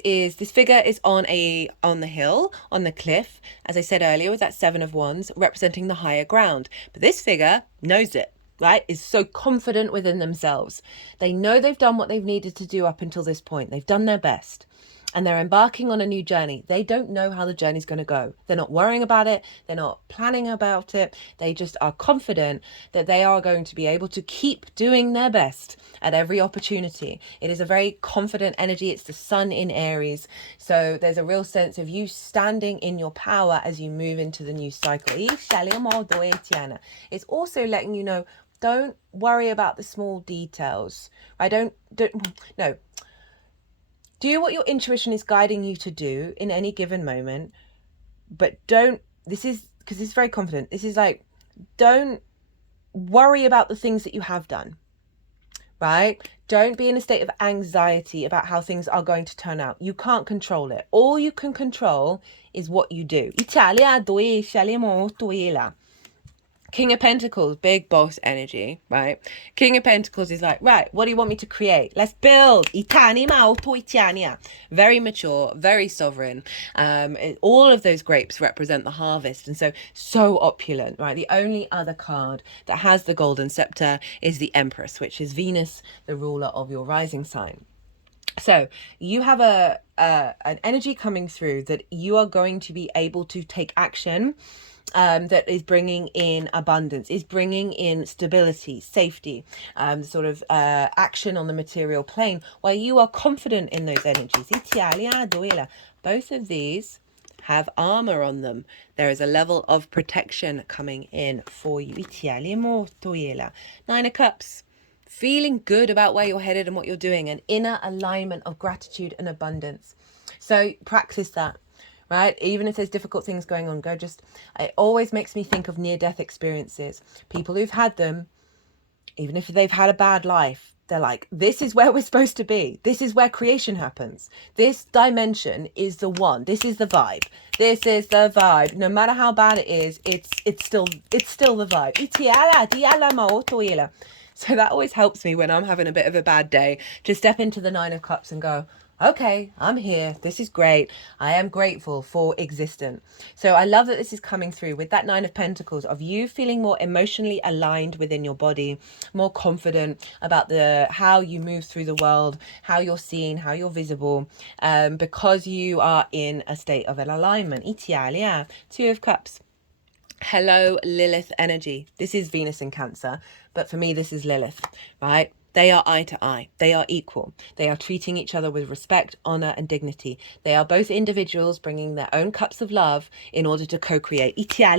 figure is on the hill, on the cliff, as I said earlier, with that 7 of Wands representing the higher ground. But this figure knows it, right? Is so confident within themselves. They know they've done what they've needed to do up until this point. They've done their best. And they're embarking on a new journey. They don't know how the journey's going to go. They're not worrying about it. They're not planning about it. They just are confident that they are going to be able to keep doing their best at every opportunity. It is a very confident energy. It's the sun in Aries. So there's a real sense of you standing in your power as you move into the new cycle. It's also letting you know, don't worry about the small details. No. Do what your intuition is guiding you to do in any given moment, but this is very confident. This is like, don't worry about the things that you have done, right? Don't be in a state of anxiety about how things are going to turn out. You can't control it. All you can control is what you do. King of Pentacles, big boss energy, right? King of Pentacles is like, right, what do you want me to create? Let's build. Very mature, very sovereign. All of those grapes represent the harvest. And so opulent, right? The only other card that has the golden scepter is the Empress, which is Venus, the ruler of your rising sign. So you have an energy coming through that you are going to be able to take action that is bringing in abundance, is bringing in stability, safety, action on the material plane, where you are confident in those energies. Both of these have armor on them. There is a level of protection coming in for you. Nine of Cups. Feeling good about where you're headed and what you're doing. An inner alignment of gratitude and abundance. So practice that, right? Even if there's difficult things going on, it always makes me think of near-death experiences. People who've had them, even if they've had a bad life, they're like, this is where we're supposed to be. This is where creation happens. This dimension is the one. This is the vibe. This is the vibe. No matter how bad it is, it's still the vibe. So that always helps me when I'm having a bit of a bad day to step into the Nine of Cups and go, okay, I'm here. This is great. I am grateful for existence. So I love that this is coming through with that Nine of Pentacles, of you feeling more emotionally aligned within your body, more confident about how you move through the world, how you're seen, how you're visible, because you are in a state of an alignment. Italia, Two of Cups. Hello, Lilith energy. This is Venus in Cancer, but for me, this is Lilith, right? They are eye to eye. They are equal. They are treating each other with respect, honor, and dignity. They are both individuals bringing their own cups of love in order to co-create. They are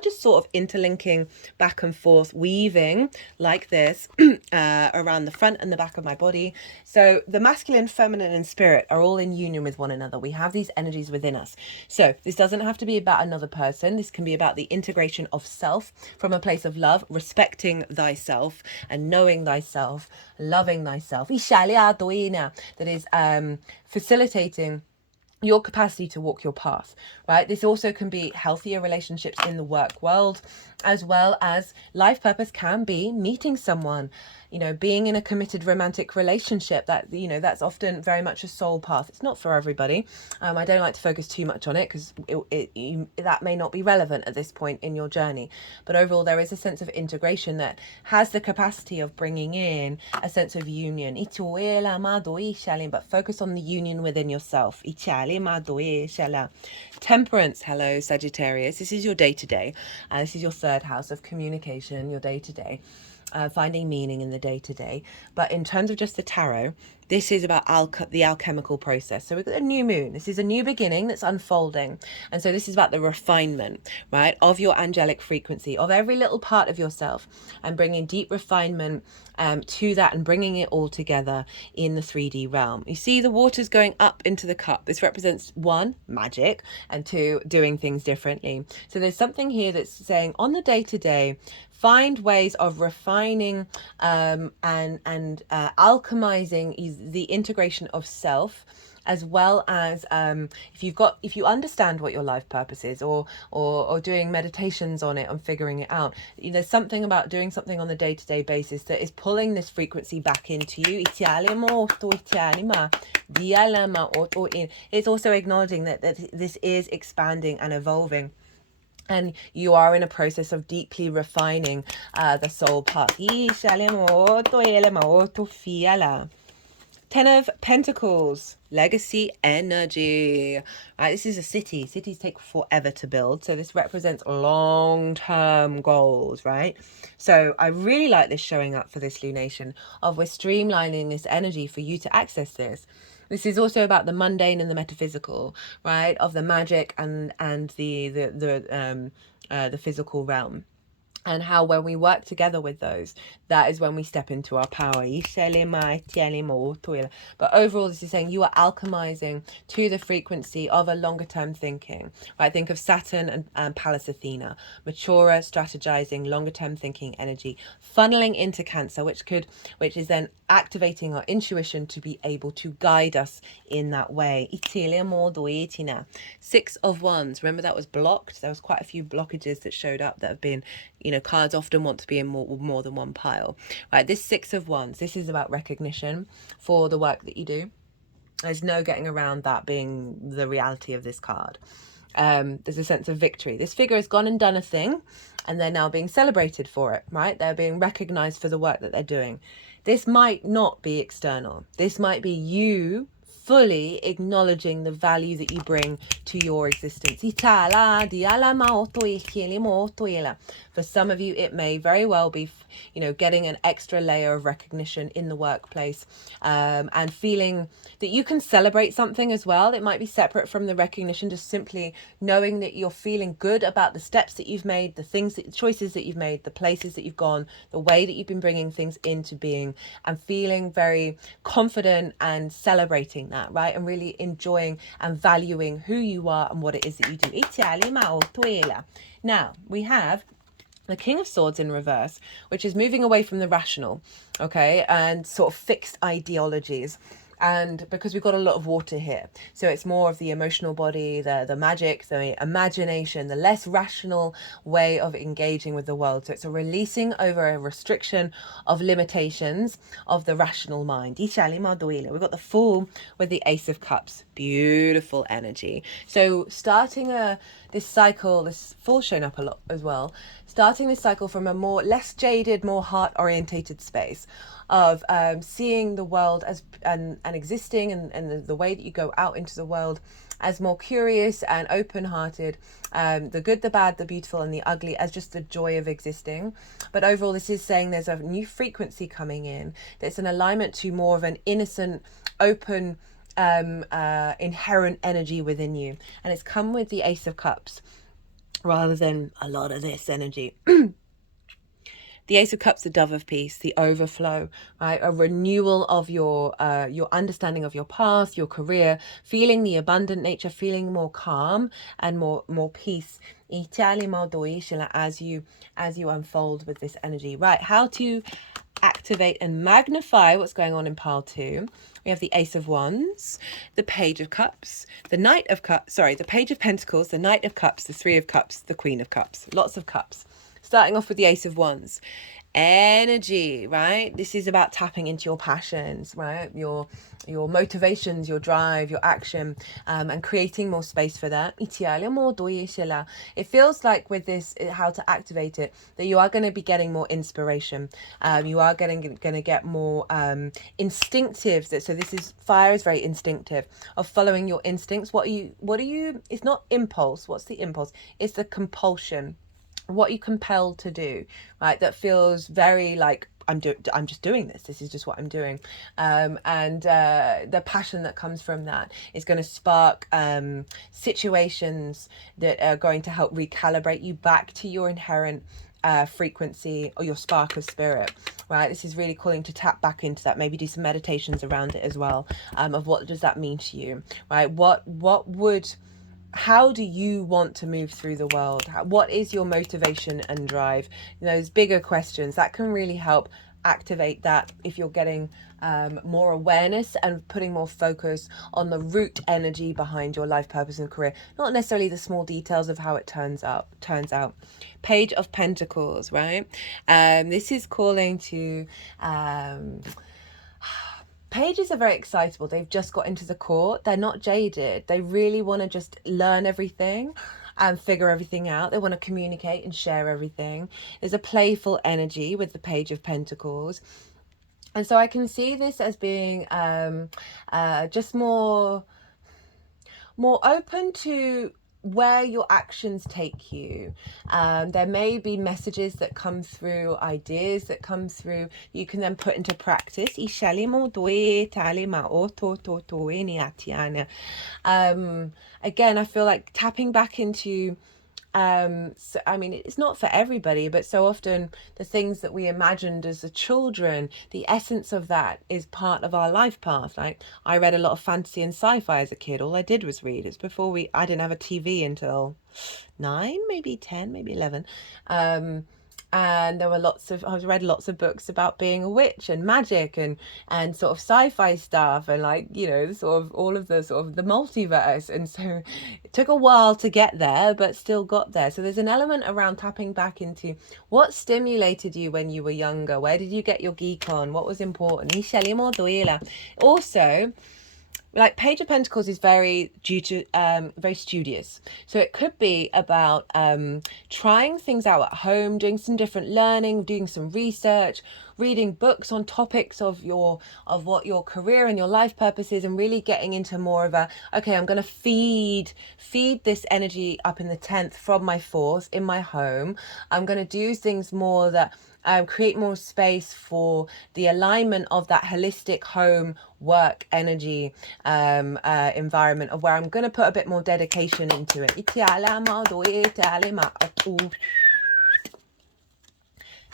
just sort of interlinking back and forth, weaving like this around the front and the back of my body. So the masculine, feminine, and spirit are all in union with one another. We have these energies within us. So this doesn't have to be about another person. This can be about the integration of self from a place of love, respecting thyself and knowing thyself, loving thyself. That is facilitating your capacity to walk your path, right? This also can be healthier relationships in the work world, as well as life purpose can be meeting someone, being in a committed romantic relationship. That, that's often very much a soul path. It's not for everybody. I don't like to focus too much on it because that may not be relevant at this point in your journey. But overall, there is a sense of integration that has the capacity of bringing in a sense of union. But focus on the union within yourself. Temperance. Hello, Sagittarius. This is your day-to-day. This is your third house of communication, your day-to-day. Finding meaning in the day-to-day. But in terms of just the tarot, this is about the alchemical process. So we've got a new moon. This is a new beginning that's unfolding. And so this is about the refinement, right, of your angelic frequency, of every little part of yourself, and bringing deep refinement to that and bringing it all together in the 3D realm. You see the waters going up into the cup. This represents 1, magic, and 2, doing things differently. So there's something here that's saying on the day-to-day, find ways of refining and alchemizing the integration of self, as well as if you understand what your life purpose is, or doing meditations on it and figuring it out. There's something about doing something on the day-to-day basis that is pulling this frequency back into you. It's also acknowledging that this is expanding and evolving. And you are in a process of deeply refining the soul part. 10 of Pentacles, legacy energy. Right, this is a city. Cities take forever to build. So this represents long-term goals, right? So I really like this showing up for this lunation of we're streamlining this energy for you to access this. This is also about the mundane and the metaphysical, right? Of the magic and the physical realm. And how when we work together with those, that is when we step into our power. But overall, this is saying you are alchemizing to the frequency of a longer term thinking. Right? Think of Saturn and Pallas Athena. Maturer, strategizing, longer term thinking energy, funneling into Cancer, which is then activating our intuition to be able to guide us in that way. 6 of Wands. Remember that was blocked. There was quite a few blockages that showed up that have been, cards often want to be in more than one pile, right? This 6 of Wands, this is about recognition for the work that you do. There's no getting around that being the reality of this card. There's a sense of victory. This figure has gone and done a thing, and they're now being celebrated for it, right? They're being recognized for the work that they're doing. This might not be external. This might be you fully acknowledging the value that you bring to your existence. For some of you, it may very well be, you know, getting an extra layer of recognition in the workplace, and feeling that you can celebrate something as well. It might be separate from the recognition, just simply knowing that you're feeling good about the steps that you've made, the things, the choices that you've made, the places that you've gone, the way that you've been bringing things into being, and feeling very confident and celebrating that, right? And really enjoying and valuing who you are and what it is that you do. Now, we have the King of Swords in reverse, which is moving away from the rational, okay, and sort of fixed ideologies. And because we've got a lot of water here, so it's more of the emotional body, the magic, the imagination, the less rational way of engaging with the world. So it's a releasing over a restriction of limitations of the rational mind. We've got the Fool with the Ace of Cups. Beautiful energy. So starting this cycle, this Fool showing up a lot as well, starting this cycle from a more less jaded, more heart orientated space of seeing the world as and existing and the way that you go out into the world as more curious and open-hearted, the good, the bad, the beautiful and the ugly as just the joy of existing. But overall, this is saying there's a new frequency coming in that's an alignment to more of an innocent, open, inherent energy within you, and it's come with the Ace of Cups rather than a lot of this energy. The Ace of Cups, the Dove of Peace, the overflow, right? A renewal of your understanding of your path, your career, feeling the abundant nature, feeling more calm and more peace as you unfold with this energy. Right, how to activate and magnify what's going on in pile 2. We have the Ace of Wands, the Page of Cups, the Knight of Cups, the Page of Pentacles, the Knight of Cups, the Three of Cups, the Queen of Cups. Lots of cups. Starting off with the Ace of Wands. Energy, right? This is about tapping into your passions, right? Your motivations, your drive, your action, and creating more space for that. It feels like with this, how to activate it, that you are going to be getting more inspiration. You are going to get more instinctive. So this is, fire is very instinctive, of following your instincts. What are you, it's not impulse. What's the impulse? It's the compulsion. What you compelled to do, right? That feels very like I'm just doing this. This is just what I'm doing, and the passion that comes from that is going to spark situations that are going to help recalibrate you back to your inherent frequency or your spark of spirit, right? This is really calling to tap back into that. Maybe do some meditations around it as well, of what does that mean to you, right? How do you want to move through the world? What is your motivation and drive? Those bigger questions that can really help activate that if you're getting more awareness and putting more focus on the root energy behind your life purpose and career, not necessarily the small details of how it turns out. Page of Pentacles, right? This is calling to Pages are very excitable. They've just got into the court. They're not jaded. They really want to just learn everything and figure everything out. They want to communicate and share everything. There's a playful energy with the Page of Pentacles. And so I can see this as being just more open to where your actions take you. There may be messages that come through, ideas that come through, you can then put into practice. Again, I feel like tapping back into so, I mean, it's not for everybody, but so often the things that we imagined as the children, the essence of that is part of our life path. Like, I read a lot of fantasy and sci-fi as a kid. All I did was read. It's before I didn't have a TV until 9, maybe 10, maybe 11. And there were I read lots of books about being a witch and magic and sort of sci-fi stuff and, like, you know, sort of all of the sort of the multiverse. And so it took a while to get there, but still got there. So there's an element around tapping back into what stimulated you when you were younger. Where did you get your geek on? What was important? Also, like Page of Pentacles is very very studious, so it could be about trying things out at home, doing some different learning, doing some research, reading books on topics of what your career and your life purpose is, and really getting into more of a, okay, I'm going to feed this energy up in the 10th from my 4th in my home. I'm going to do things more that create more space for the alignment of that holistic home work energy environment, of where I'm going to put a bit more dedication into it.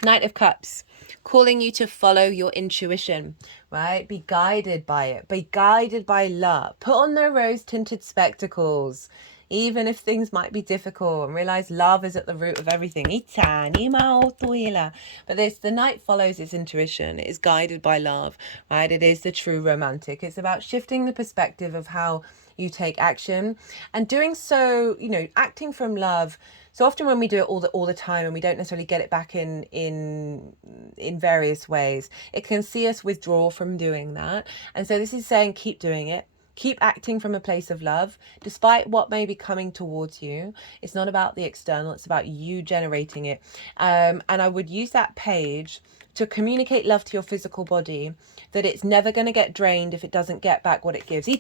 Knight of Cups, calling you to follow your intuition, right? Be guided by it. Be guided by love. Put on the rose-tinted spectacles, even if things might be difficult, and realize love is at the root of everything. But the Knight follows its intuition. It is guided by love, right? It is the true romantic. It's about shifting the perspective of how you take action, and doing so, acting from love. So often when we do it all the time and we don't necessarily get it back in various ways, it can see us withdraw from doing that. And so this is saying, keep doing it. Keep acting from a place of love, despite what may be coming towards you. It's not about the external, it's about you generating it. And I would use that page to communicate love to your physical body, that it's never going to get drained if it doesn't get back what it gives. I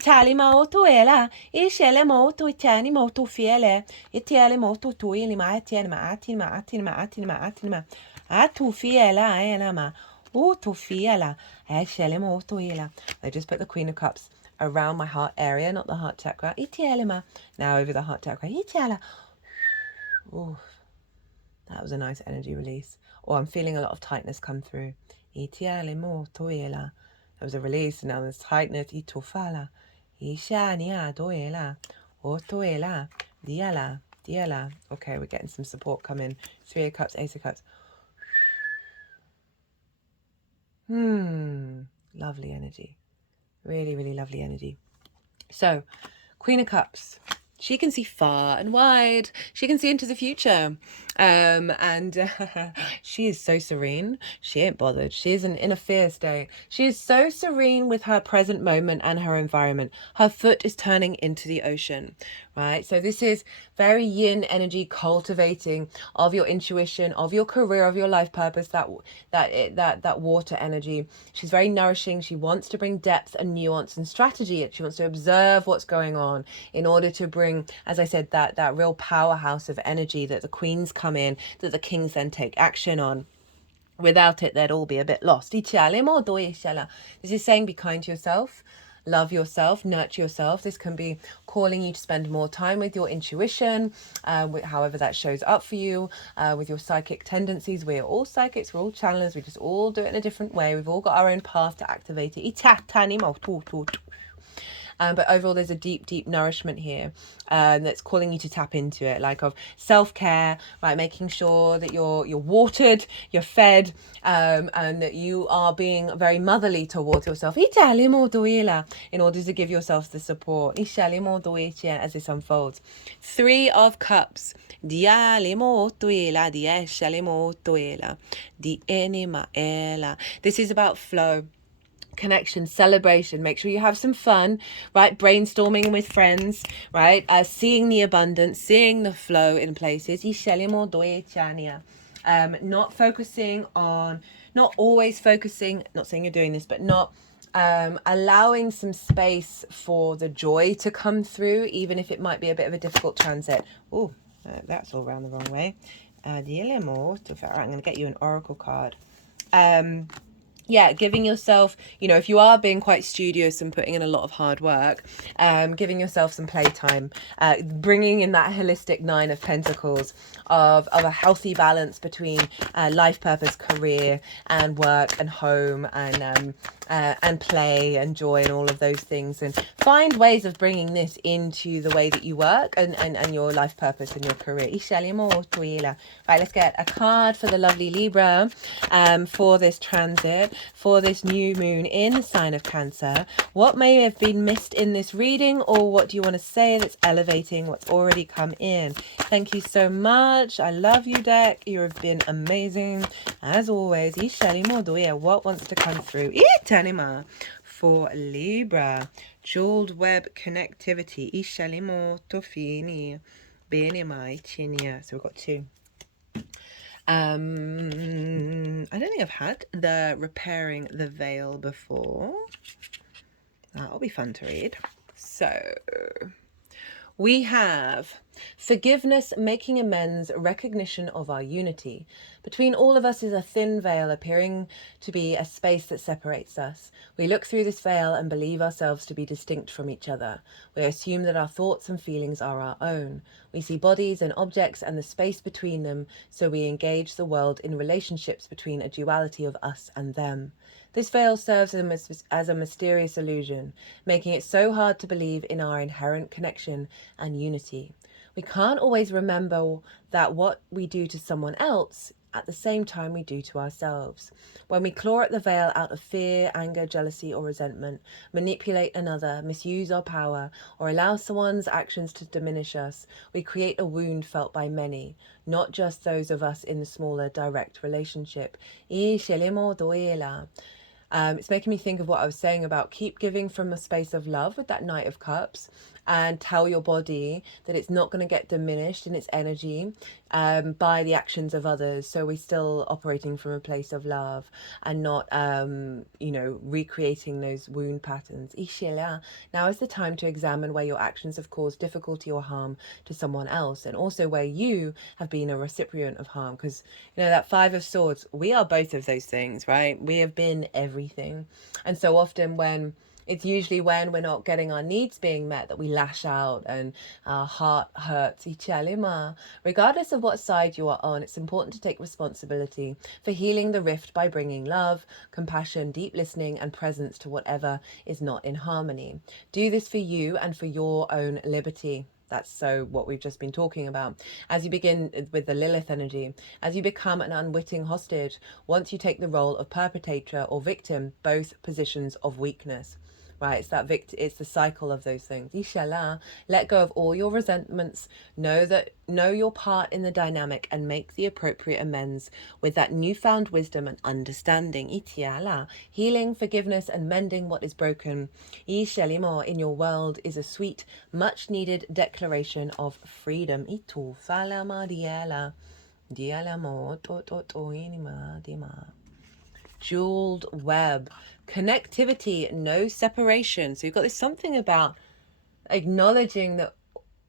just put the Queen of Cups around my heart area, not the heart chakra. Now over the heart chakra. Ooh, that was a nice energy release. Or I'm feeling a lot of tightness come through. That was a release, and now there's tightness. Okay, we're getting some support coming. 3 of Cups, Ace of Cups. Lovely energy. Really, really lovely energy. So, Queen of Cups. She can see far and wide. She can see into the future. She is so serene. She ain't bothered. She isn't in a fear state. She is so serene with her present moment and her environment. Her foot is turning into the ocean, right? So this is very yin energy, cultivating of your intuition, of your career, of your life purpose, that water energy. She's very nourishing. She wants to bring depth and nuance and strategy. She wants to observe what's going on in order to bring, as I said, that real powerhouse of energy that the queens come in, that the kings then take action on. Without it, they'd all be a bit lost. This is saying, be kind to yourself. Love yourself, nurture yourself. This can be calling you to spend more time with your intuition, however that shows up for you, with your psychic tendencies. We're all psychics, we're all channelers, we just all do it in a different way. We've all got our own path to activate it. But overall, there's a deep nourishment here that's calling you to tap into it, like of self-care, right? Making sure that you're watered, you're fed, and that you are being very motherly towards yourself in order to give yourself the support as this unfolds. 3 of Cups. This is about flow, connection, celebration. Make sure you have some fun, right? Brainstorming with friends, right? Seeing the abundance, seeing the flow in places. Not focusing on, not always focusing, not saying you're doing this, but not allowing some space for the joy to come through, even if it might be a bit of a difficult transit. Oh, that's all round the wrong way. I'm going to get you an oracle card. Yeah, giving yourself, if you are being quite studious and putting in a lot of hard work, giving yourself some playtime, bringing in that holistic 9 of Pentacles of a healthy balance between life purpose, career, and work, and home, and play, and joy, and all of those things. And find ways of bringing this into the way that you work and your life purpose and your career. Right, let's get a card for the lovely Libra for this transit, for this new moon in the sign of Cancer. What may have been missed in this reading, or what do you want to say that's elevating what's already come in? Thank you so much. I love you, deck. You have been amazing as always. What wants to come through? for Libra. Jeweled web connectivity. Ishalimo tofini. Bene mai chinia. So we've got 2. I don't think I've had the repairing the veil before. That'll be fun to read. So we have forgiveness, making amends, recognition of our unity. Between all of us is a thin veil appearing to be a space that separates us. We look through this veil and believe ourselves to be distinct from each other. We assume that our thoughts and feelings are our own. We see bodies and objects and the space between them, so we engage the world in relationships between a duality of us and them. This veil serves as a mysterious illusion, making it so hard to believe in our inherent connection and unity. We can't always remember that what we do to someone else at the same time we do to ourselves. When we claw at the veil out of fear, anger, jealousy, or resentment, manipulate another, misuse our power, or allow someone's actions to diminish us, we create a wound felt by many, not just those of us in the smaller direct relationship. It's making me think of what I was saying about keep giving from a space of love with that Knight of Cups, and tell your body that it's not going to get diminished in its energy by the actions of others. So we're still operating from a place of love and not, recreating those wound patterns. Now is the time to examine where your actions have caused difficulty or harm to someone else, and also where you have been a recipient of harm. Because, that 5 of Swords, we are both of those things, right? We have been everything. And so often it's usually when we're not getting our needs being met that we lash out and our heart hurts. Regardless of what side you are on, it's important to take responsibility for healing the rift by bringing love, compassion, deep listening, and presence to whatever is not in harmony. Do this for you and for your own liberty. That's so what we've just been talking about. As you begin with the Lilith energy, as you become an unwitting hostage, once you take the role of perpetrator or victim, both positions of weakness. Right, it's the cycle of those things. Inshallah, let go of all your resentments, know your part in the dynamic, and make the appropriate amends with that newfound wisdom and understanding. Itiala, healing, forgiveness, and mending what is broken. Ishalimo in your world is a sweet, much needed declaration of freedom. Itu falama diala, dialamo to inima dima. Jeweled web, connectivity, no separation. So you've got this something about acknowledging that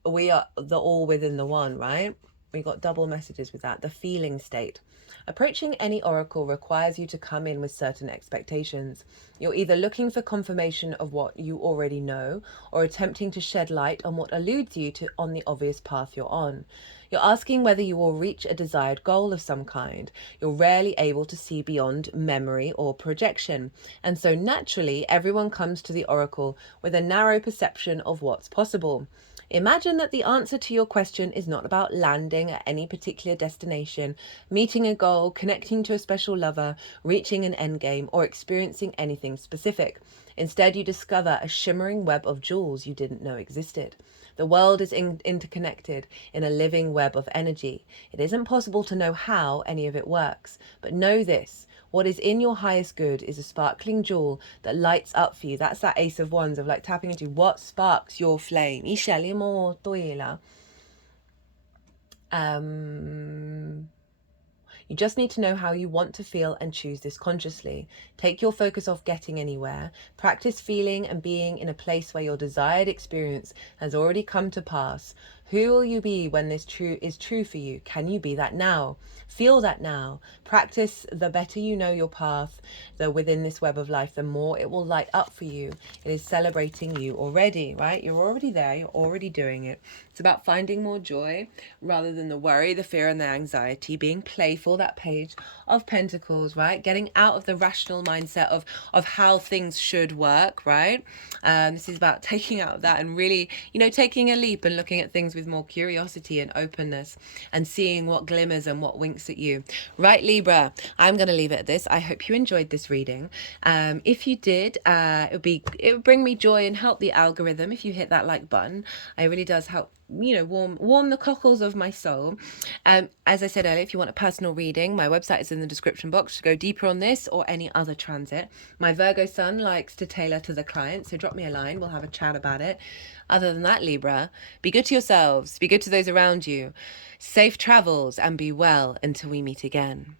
we are the all within the one, right? We got double messages with that. The feeling state. Approaching any oracle requires you to come in with certain expectations. You're either looking for confirmation of what you already know, or attempting to shed light on what eludes you on the obvious path you're on. You're asking whether you will reach a desired goal of some kind. You're rarely able to see beyond memory or projection. And so naturally, everyone comes to the oracle with a narrow perception of what's possible. Imagine that the answer to your question is not about landing at any particular destination, meeting a goal, connecting to a special lover, reaching an endgame, or experiencing anything specific. Instead, you discover a shimmering web of jewels you didn't know existed. The world is interconnected in a living web of energy. It isn't possible to know how any of it works, but know this. What is in your highest good is a sparkling jewel that lights up for you. That's that Ace of Wands of like tapping into what sparks your flame. You just need to know how you want to feel and choose this consciously. Take your focus off getting anywhere. Practice feeling and being in a place where your desired experience has already come to pass. Who will you be when this is true for you? Can you be that now? Feel that now. Practice. The better you know your path, within this web of life, the more it will light up for you. It is celebrating you already, right? You're already there. You're already doing it. It's about finding more joy rather than the worry, the fear, and the anxiety. Being playful, that Page of Pentacles, right? Getting out of the rational mindset of how things should work, right? This is about taking out of that and really, taking a leap and looking at things with with more curiosity and openness and seeing what glimmers and what winks at you. Right, Libra, I'm going to leave it at this. I hope you enjoyed this reading. If you did, it would bring me joy and help the algorithm if you hit that like button. It really does help, you know, warm the cockles of my soul. As I said earlier, if you want a personal reading, my website is in the description box to go deeper on this or any other transit. My Virgo sun likes to tailor to the client, so drop me a line, we'll have a chat about it. Other than that, Libra, be good to yourselves, be good to those around you, safe travels, and be well until we meet again.